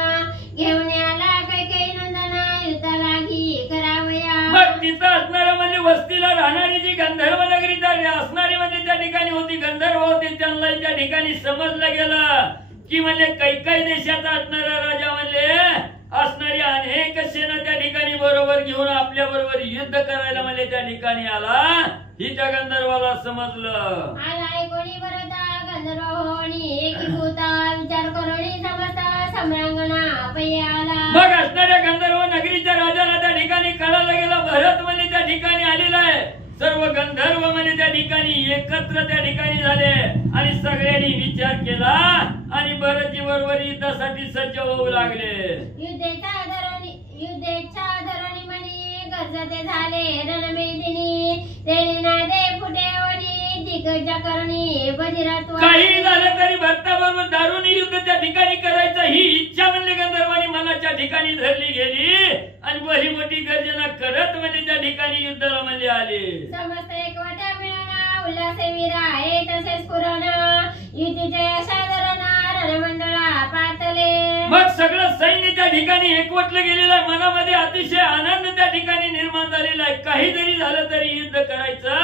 घेऊन आला कैकेयी नंदना युद्ध लागी करावया. मग तिथं असणाऱ्या म्हणजे वस्तीला राहणारी जी गंधर्व नगरी असणारी म्हणजे त्या ठिकाणी होती गंधर्व होती. त्यांना त्या ठिकाणी समजलं गेलं की म्हणजे कैकेयी देशाचा असणारा राजा म्हणजे असणारी अनेक सेना त्या ठिकाणी बरोबर घेऊन आपल्या बरोबर युद्ध करायला म्हणजे त्या ठिकाणी आला. ही त्या गंधर्वाला समजलं. आलाय कोणी भरता गंधर्व होणी एकीभूता विचार करोणी समजता सम्रांगणा पयाला. मग असणाऱ्या गंधर्व नगरीच्या राजाला त्या ठिकाणी कळायला गेलं भरत म्हणजे त्या ठिकाणी आलेला आहे. ठिकाणी एकत्र त्या ठिकाणी झाले आणि सगळ्यांनी विचार केला आणि भरतजी बरोबर युद्धासाठी सज्ज होऊ लागले. युद्धेच्या धरणी म्हणी गरजते झाले रणमेदिनी तेने नादे फुटेवणी दिग्गज करणी बजिरत्व. काही झालं तरी भरताबरोबर दारुण युद्ध त्या ठिकाणी करायचं ही इच्छा म्हणजे गंधर्वानी मनाच्या ठिकाणी धरली गेली आणि बरी मोठी गर्जना करत म्हणजे त्या ठिकाणी युद्धाला म्हणजे आले. समस्त एकवटा मिळवणा उल्हासे वीरा हे तसेच पुराणा युतीच्या साधारण रणमंडळा पातले. मग सगळं सैन्य त्या ठिकाणी एकवटलं गेलेलं आहे. मनामध्ये अतिशय आनंद त्या ठिकाणी निर्माण झालेला आहे. काही जरी झालं तरी युद्ध करायचं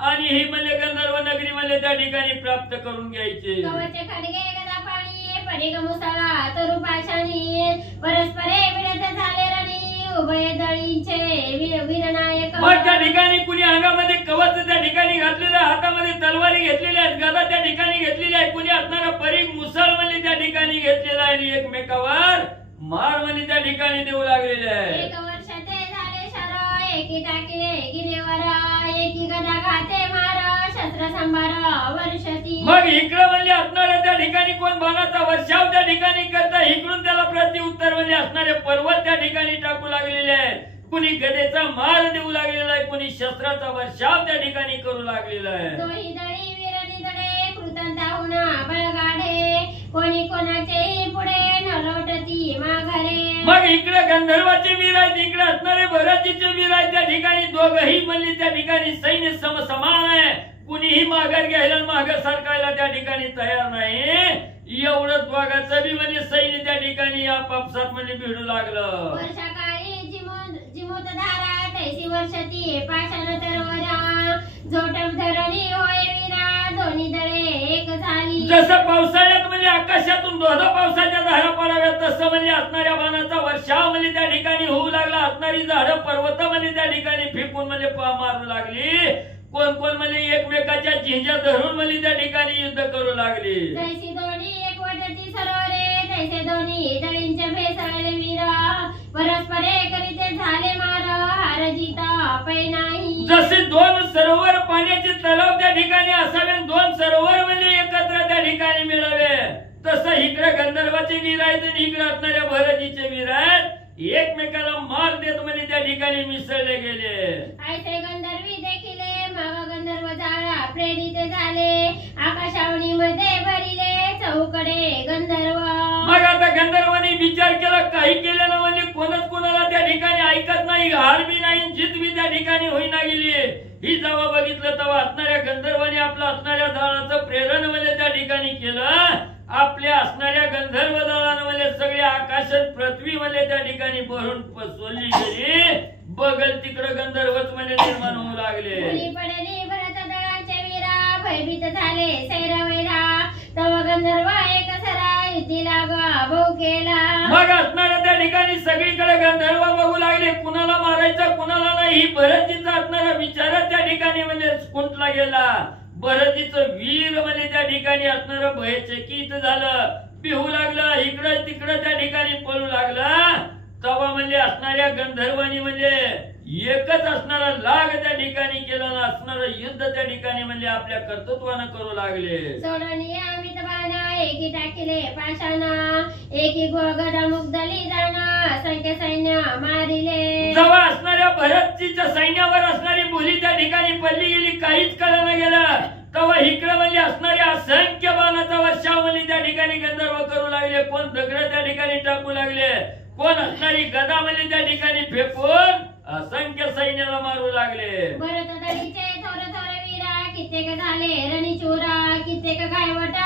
आणि ही म्हणजे गंधर्व नगरी म्हणजे त्या ठिकाणी प्राप्त करून घ्यायचे. कवचे खडगे गदा पाणी पडिग मुसाळा तरू पाषाणी परस्परे विडत झाले रणी उभय दळींचे वीरनायक. मग त्या ठिकाणी कुणी अंगामध्ये कवच त्या ठिकाणी घातलेलं आहे, हातामध्ये तलवारी घेतलेल्या आहेत, गदा त्या ठिकाणी घेतलेली आहे, कुणी असणारा परीघ मुसळ म्हणजे त्या ठिकाणी घेतलेला आहे आणि एकमेकावर मार म्हणजे त्या ठिकाणी देऊ लागलेले आहे. एक वर्ष ते झाले शर एकी टाकिले गिरेवर एकी गदा घाते मार शस्त्र संभार वर्षती. मग इकडं म्हणजे असणाऱ्या त्या ठिकाणी कोण बाणाचा वर्षाव त्या ठिकाणी करता इकडून त्याला प्रत्युत्तर म्हणजे असणारे पर्वत त्या ठिकाणी टाकू लागलेले आहेत. कुणी गदेचा मार देऊ लागलेला आहे, कुणी शस्त्राचा वर्षाव त्या ठिकाणी करू लागलेला आहे. दोही दळी वीरनी दडे कृतंताहून बळगाढे कोणी कोणाचेही पुढे न लोटती माघारे. मग इकडे गंधर्वाचे वीर आहेत, इकडे असणारे भरतीचे वीर आहेत. त्या ठिकाणी दोघही म्हणजे त्या ठिकाणी सैन्य समान आहे. कुणीही माघार घ्यायला माघार सरकायला त्या ठिकाणी तयार नाही. एवढं दोघांचं बी म्हणजे सैन्य त्या ठिकाणी आपापसात म्हणजे भिडू लागलं. वर्षाकाळी जिमूत धारा तैसी वर्षती पाषाण तरवरा जोटम धरणी होय वीरा दोन्ही दळे एक झाली. जसं पावसाळ्यात म्हणजे आकाशातून धोधो पावसाच्या धारा पडाव्यात तसं म्हणजे असणाऱ्या बाणाचा वर्षाव म्हणजे त्या ठिकाणी होऊ लागला. असणारी झाडं पर्वत म्हणजे त्या ठिकाणी फेकून म्हणजे मारू लागली. कोण कोण म्हणजे एकमेकाच्या झिंजा धरून म्हणजे त्या ठिकाणी युद्ध करू लागली. तैसी दोन्ही एकवटती सरोवरे तैसे दोन्ही दळींचे भेसळले वीरा परस्परे करीते झाले मार हार जीता पै नाही. जसे दोन सरोवर पाण्याचे तलाव त्या ठिकाणी असावे, दोन सरोवर म्हणजे एकत्र त्या ठिकाणी मिळावे, तसं इकडे गंधर्वाचे वीर आहेत आणि इकडे असणाऱ्या भरतीचे वीर आहेत. एकमेकाला मार देत म्हणजे त्या ठिकाणी मिसळले गेले. ऐसे गंधर्वी देखिले मग गंधर्व जाळा प्रेरित झाले आकाशावणी मध्ये भरिले चौकडे गंधर्व. मग आता गंधर्वांनी विचार केला, काही केलं ना म्हणजे कोणच कोणाला त्या ठिकाणी ऐकत नाही, हार बी नाही, जित बी त्या ठिकाणी होईना गेली. ही जेव्हा बघितलं तेव्हा असणाऱ्या गंधर्वांनी आपलं असणाऱ्या दळाचं प्रेरण म्हणजे त्या ठिकाणी केलं. आपल्या असणाऱ्या गंधर्व दळानं म्हणजे सगळे आकाशात पृथ्वी म्हणजे त्या ठिकाणी भरून सोडली गेली. बगल तिकडं गंधर्वच म्हणजे निर्माण होऊ लागले. पडली भरत दळांचे वीरा भयभीत झाले सैरवैरा तव गंधर्व एक सरा युतीला भाऊ केला. मग असणाऱ्या त्या ठिकाणी सगळीकडे गंधर्व बघू लागले, कुणाला मारायचं कुणाला नाही. ही भरतीचा असणारा विचार त्या ठिकाणी म्हणजे कुंठला गेला. भरतीचं वीर म्हणजे त्या ठिकाणी असणारं भयचकित झालं, पिहू लागलं, इकडं तिकडं त्या ठिकाणी पळू लागला. तेव्हा म्हणजे असणाऱ्या गंधर्वांनी म्हणजे एकच असणारा लाग त्या ठिकाणी केला ना असणारं युद्ध त्या ठिकाणी म्हणजे आपल्या कर्तृत्वानं करू लागले. सोडणी अमित बाणा एकी टाकिले पाषाणा एकी गदा मुग्धली जाणा असंख्य सैन्य मारिले. जेव्हा असणाऱ्या भरतच्या सैन्यावर असणारी बोली त्या ठिकाणी पडली गेली, काहीच कळलं गेलं. तेव्हा इकडे म्हणजे असणारे असंख्य बाणाचा वर्षाव म्हणजे त्या ठिकाणी गंधर्व करू लागले. कोण दगड त्या ठिकाणी टाकू लागले, कोण असणारी गदा म्हणजे त्या ठिकाणी फेकून असंख्य सैन्याला मारू लागले. भरत दळीचे थोर थोर वीरा कित्येक झाले रणिचुरा कित्येक गायवटा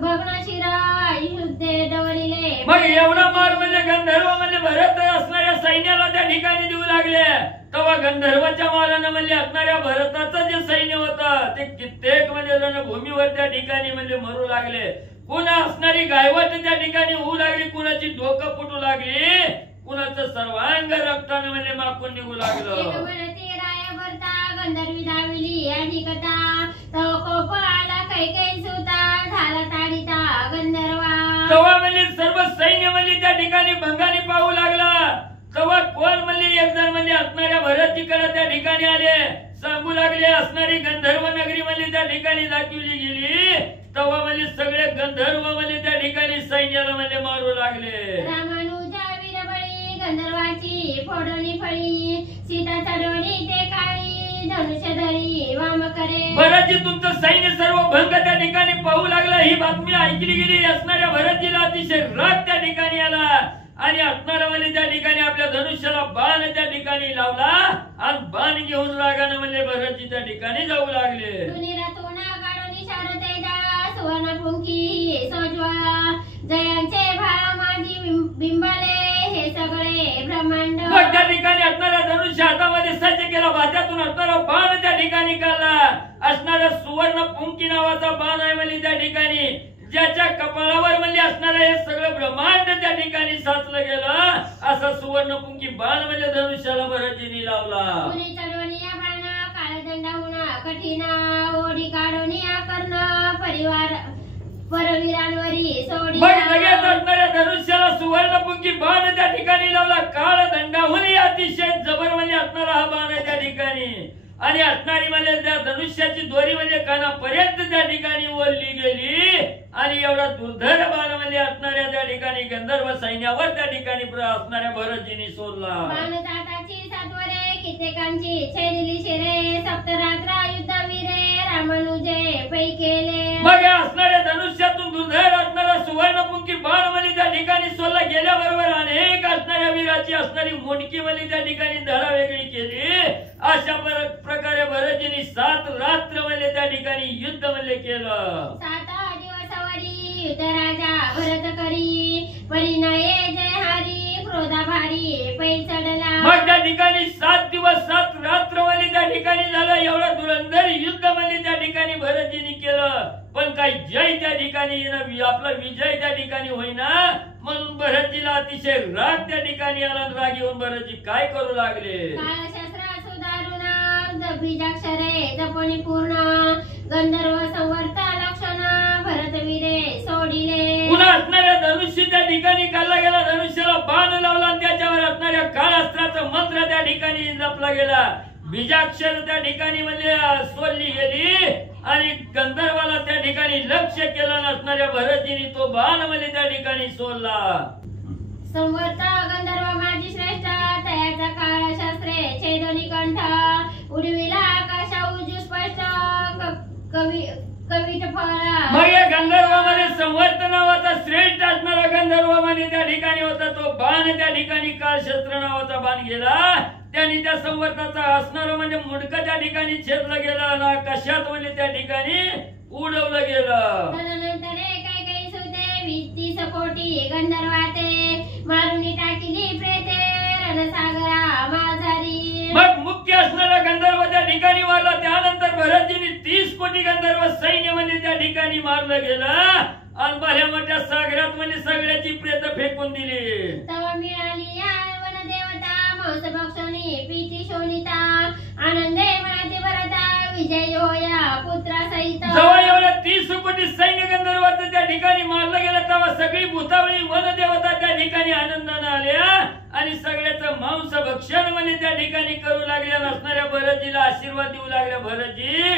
भग्न शिरा युद्धे डवरिले. मग एवढा मार म्हणजे गंधर्व म्हणजे भरत असणाऱ्या सैन्याला त्या ठिकाणी देऊ लागले. तेव्हा गंधर्वाच्या मारानं म्हणजे असणाऱ्या भरताचं जे सैन्य होतं ते कित्येक म्हणजे रणभूमीवर त्या ठिकाणी म्हणजे मरू लागले. कुणा असणारी गायवट त्या ठिकाणी होऊ लागली, कुणाची डोकं फुटू लागली, कुणाचं सर्वांग रक्ताने म्हणजे माकून निघू लागलं. गंधर्वी धाविली अधिकता तव कोप आला कैकेयी सुता झाला ताडिता गंधर्वा. तेव्हा म्हणजे सर्व सैन्य म्हणजे त्या ठिकाणी भंगाने पाहू लागला. तेव्हा कोण म्हणजे एक जण म्हणजे असणाऱ्या भरतीकडे त्या ठिकाणी आले, सांगू लागले असणारी गंधर्व नगरी म्हणजे त्या ठिकाणी दाखवली गेली, तेव्हा म्हणजे सगळे गंधर्व म्हणजे त्या ठिकाणी सैन्याला म्हणजे मारू लागले. रामानुजा वीरबळी गंधर्वाची फोडणी फळी, सीता चढवणी ते काळी, धनुष्यधरी वाम करे. भरतजी तुमचं सैन्य सर्व भंग त्या ठिकाणी पाहू लागलं. ही बातमी ऐकली गेली असणाऱ्या भरतजीला अतिशय राग त्या ठिकाणी आला आणि असणारा म्हणजे त्या ठिकाणी आपल्या धनुष्याला बाण त्या ठिकाणी लावला आणि बाण घेऊन रागानं म्हणजे भरतजी त्या ठिकाणी जाऊ लागले. सुवर्ण पुंकी सोजवा जयांचे भाव माझी बिंबले हे सगळे ब्रह्मांड. मग त्या ठिकाणी असणाऱ्या धनुष्य हातामध्ये सज्ज केला, भात्यातून असणारा बाण त्या ठिकाणी काढला. असणारा सुवर्ण पुंकी नावाचा बाण आहे म्हणजे त्या ठिकाणी, ज्याच्या कपाळावर म्हणजे असणारं हे सगळं ब्रह्मांड त्या ठिकाणी साचलं गेलं. असा सुवर्ण पुंकी बाण म्हणजे धनुष्याला भरतजीने लावला. कुणी चढवणीया बाण काळदंडा होणा कठीणा, ओढी काढवणीया कर्ण परिवार परवीरांवरी सोडी. मग लगेच असणाऱ्या धनुष्याला सुवर्ण पुंकी बाण त्या ठिकाणी लावला. काळ दंडाहूनही अतिशय जबर म्हणजे असणारा हा बाण आहे त्या ठिकाणी. आणि असणारी म्हणजे त्या धनुष्याची दोरी म्हणजे कानापर्यंत त्या ठिकाणी ओढली गेली आणि एवढा दुर्धर बाण म्हणजे असणाऱ्या त्या ठिकाणी गंधर्व सैन्यावर त्या ठिकाणी असणाऱ्या भरतजीने सोडला. बाणजाताची सातवरे कित्येकांची छेदिली शिरे, सप्तरात्र युद्धवीरे रामानुजे पै केले. मग असणाऱ्या धनुष्यातून दुर्धर असणारा सुवर्णपुंकी बाण म्हणजे त्या ठिकाणी सोडला गेल्याबरोबर अनेक असणाऱ्या वीराची असणारी मुंडकी म्हणजे त्या ठिकाणी धडा वेगळी केली. अशा प्रकारे भरतजीने 7 रात्र म्हणजे त्या ठिकाणी युद्ध म्हणजे केलं. 7 दिवसावरी युद्ध राजा भरत करी, परिणये जय हरी क्रोधा भारी पै चढला. मग त्या ठिकाणी 7 दिवस 7 रात्र म्हणजे त्या ठिकाणी झालं. एवढं धुरंधर युद्ध म्हणजे त्या ठिकाणी भरतजीने केलं, पण काही जय त्या ठिकाणी आपला विजय त्या ठिकाणी होईना. म्हणून भरतजीला अतिशय राग त्या ठिकाणी आला. राग येऊन भरतजी काय करू लागले. कालशास्त्र सुधारून बीजाक्षरे जपणी पूर्ण, गंधर्व संवर्त लक्षण भरतवीरे सोडिले. पुन्हा असणाऱ्या धनुष्य त्या ठिकाणी काढला गेला. धनुष्याला बाण लावला आणि त्याच्यावर असणाऱ्या काळास्त्राचा मंत्र त्या ठिकाणी जपला गेला. बीजाक्षर त्या ठिकाणी म्हणजे सोडली गेली आणि गंधर्वाला त्या ठिकाणी लक्ष केलं. नसणाऱ्या भरतजीने तो बाण म्हणजे त्या ठिकाणी सोडला. संवर्त गंधर्व माझी श्रेष्ठ, तयाचा काळ शास्त्रे छेदनी कंठ, उडविला आकाशा उजू स्पष्ट कविट फळा. मग या गंधर्वामध्ये संवर्त नावाचा श्रेष्ठ असणारा गंधर्व म्हणजे त्या ठिकाणी होता. तो बाण त्या ठिकाणी काळशस्त्र नावाचा बाण गेला. त्याने त्या संवर्ताचा असणारा म्हणजे मुंडक त्या ठिकाणी छेदलं गेलं ना कशात म्हणजे त्या ठिकाणी उडवलं गेलं. तदनंतर काही सुते 20-30 कोटी गंधर्वाते, मारुनी टाकिली प्रेते रणसागरा माझारी. मग मुख्य असणारा गंधर्व त्या ठिकाणी मारला. त्यानंतर भरतजीने 30 कोटी गंधर्व सैन्य म्हणजे त्या ठिकाणी मारलं गेलं आणि भल्या मोठ्या सागरात म्हणजे सगळ्याची प्रेत फेकून दिली. तवा मिळाली वन देवता मांस भक्षणी पीती शोनिता, आनंदे मनाते भरता विजय होया पुत्रा सहित. जेव्हा एवढ्या 30 कोटी सैन्य गंधर्वाचं त्या ठिकाणी मारलं गेलं तेव्हा सगळी भूतावळी वन देवता त्या ठिकाणी आनंदाने आल्या आणि सगळ्याचं मांस भक्षण म्हणजे त्या ठिकाणी करू लागल्या. नसणाऱ्या भरतजीला आशीर्वाद देऊ लागल्या. भरतजी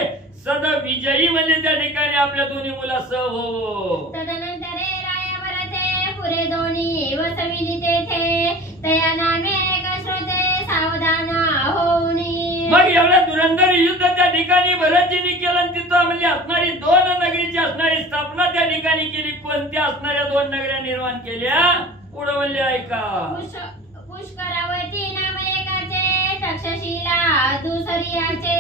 सदा विजयी म्हणजे त्या ठिकाणी आपल्या दोन्ही मुलासह हो. तदनंतर राया भरते पुरे दोन्ही वसविली तेथे, तया नामे श्रोते सावधान होऊनी. मग एवढ्या धुरंधर युद्ध त्या ठिकाणी भरतजीने केलं. तिथं म्हणजे असणारी 2 नगरीची असणारी स्थापना त्या ठिकाणी केली. कोणत्या असणाऱ्या 2 नगऱ्या निर्माण केल्या पुढे म्हणले ऐका. पुष्करावती नाम एकाचे, तक्षशिला दुसरीयाचे,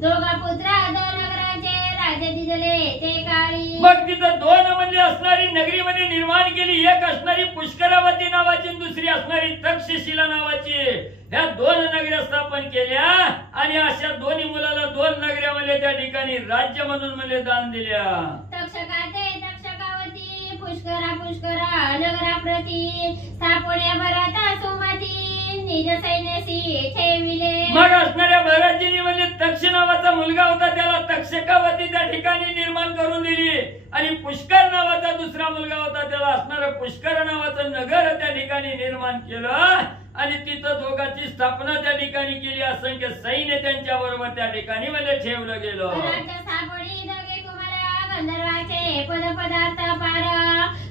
दोघा पुत्रा 2 नगराचे राजे दिले ते काळी. मग तिथं 2 म्हणजे असणारी नगरी मध्ये निर्माण केली. एक असणारी पुष्करावती नावाची, दुसरी असणारी तक्षशिला नावाची. ह्या 2 नगऱ्या स्थापन केल्या आणि अशा दोन्ही मुलाला 2 नगऱ्या म्हणजे त्या ठिकाणी राज्य म्हणून म्हणजे दान दिल्या. तक्षकाते तक्षकावती, पुष्करा नगरा प्रती, स्थापण्या भरता सुमती निज सैन्यासी ठेविले. मग असणाऱ्या भरतजीने म्हणजे तक्ष नावाचा मुलगा होता त्याला तक्षकावती त्या ठिकाणी निर्माण करून दिली आणि पुष्कर नावाचा दुसरा मुलगा होता त्याला असणारं पुष्कर नावाचं नगर त्या ठिकाणी निर्माण केलं आणि तिथं दोघांची स्थापना त्या ठिकाणी केली. असंख्य सैन्य त्यांच्या बरोबर त्या ठिकाणी मध्ये ठेवलं गेलं. राज्य सापडी दोघे कुमारा गंधर्वाचे पदार्थ पार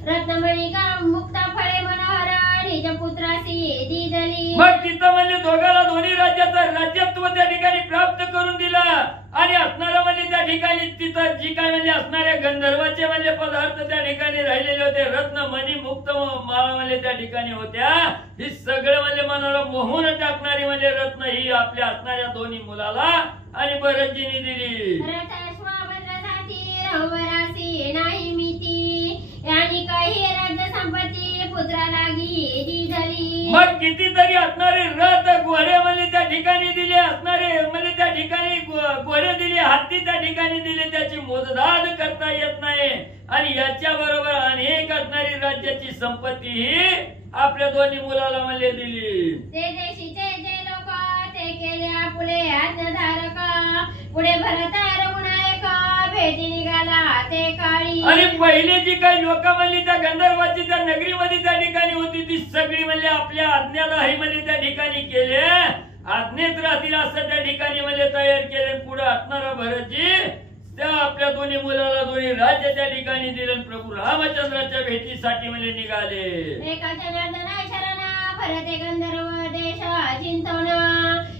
रत्नमणी का मुक्त फळे मनोहर निज पुत्रासी दिदली. मग तिथं म्हणजे दोघाला दोन्ही राज्याचं राज्यत्व त्या ठिकाणी प्राप्त करून दिला. आणि असणारा म्हणजे त्या ठिकाणी तिथं जी काय म्हणजे असणाऱ्या गंधर्वाचे म्हणजे पदार्थ त्या ठिकाणी राहिलेले होते. रत्न मणी मुक्त माळा म्हणजे त्या ठिकाणी होत्या. ही सगळं म्हणजे मनाला मोहून टाकणारी म्हणजे रत्न ही आपल्या असणाऱ्या दोन्ही मुलाला आणि भरतजीने दिली. नाही मिती आणि काही राज्य संपत्ती पुत्राला दिली. मग कितीतरी असणारे रथ घोडे म्हणजे त्या ठिकाणी दिले. असणारे म्हणजे त्या ठिकाणी घोडे दिले, हत्ती त्या ठिकाणी दिले. त्याची मोजदाद करता येत नाही. आणि याच्या बरोबर अनेक असणारी राज्याची संपत्ती ही आपल्या दोन्ही मुलाला म्हणजे दिली. ते देशीचे जे लोक ते केले पुढे आज्ञाधारक पुढे भरत रघुनायक भेटी निघाला ते काळी. आणि पहिले जी काही लोक म्हणली त्या गंधर्वाची त्या नगरीमध्ये त्या ठिकाणी होती ती सगळी म्हणजे आपल्या आज्ञाला हे म्हणजे त्या ठिकाणी केले. आज्ञेत राहतील असं त्या ठिकाणी म्हणजे तयार केले. पुढे असणारा भरतजी त्या आपल्या दोन्ही मुलाला दोन्ही राज्य त्या ठिकाणी दिले. प्रभू रामचंद्राच्या भेटीसाठी म्हणजे निघाले. एका जनार्दना शरणा भरते गंधर्व देश चिंतवना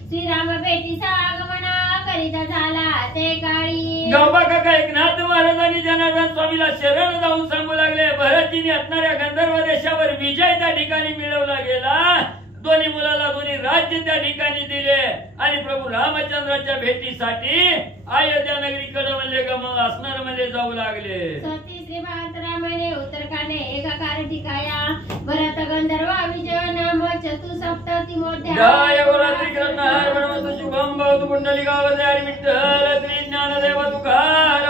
श्रीराम भेटीचा आगमना करीता झाला ते काळी. गावबा काका एकनाथ महाराजांनी जनार्दन स्वामीला शरण जाऊन सांगू लागले. भरतजीने असणाऱ्या गंधर्व देशावर विजय त्या ठिकाणी मिळवला गेला. दोन्ही मुलाला दोन्ही राज्य त्या ठिकाणी दिले. आणि प्रभू रामचंद्राच्या भेटीसाठी अयोध्या नगरीकडे म्हणजे असणार म्हणजे जाऊ लागले. सती श्री भारत रामाने उत्तरकांडे एकाकार ठिकाया भरत गंधर्व विजय नाम चतुसप्तती मोठ्या. जय गोरात्री कृष्ण हर शुभम भवतु पुंडलिकावते हरी विठ्ठल श्री ज्ञानदेव तुकार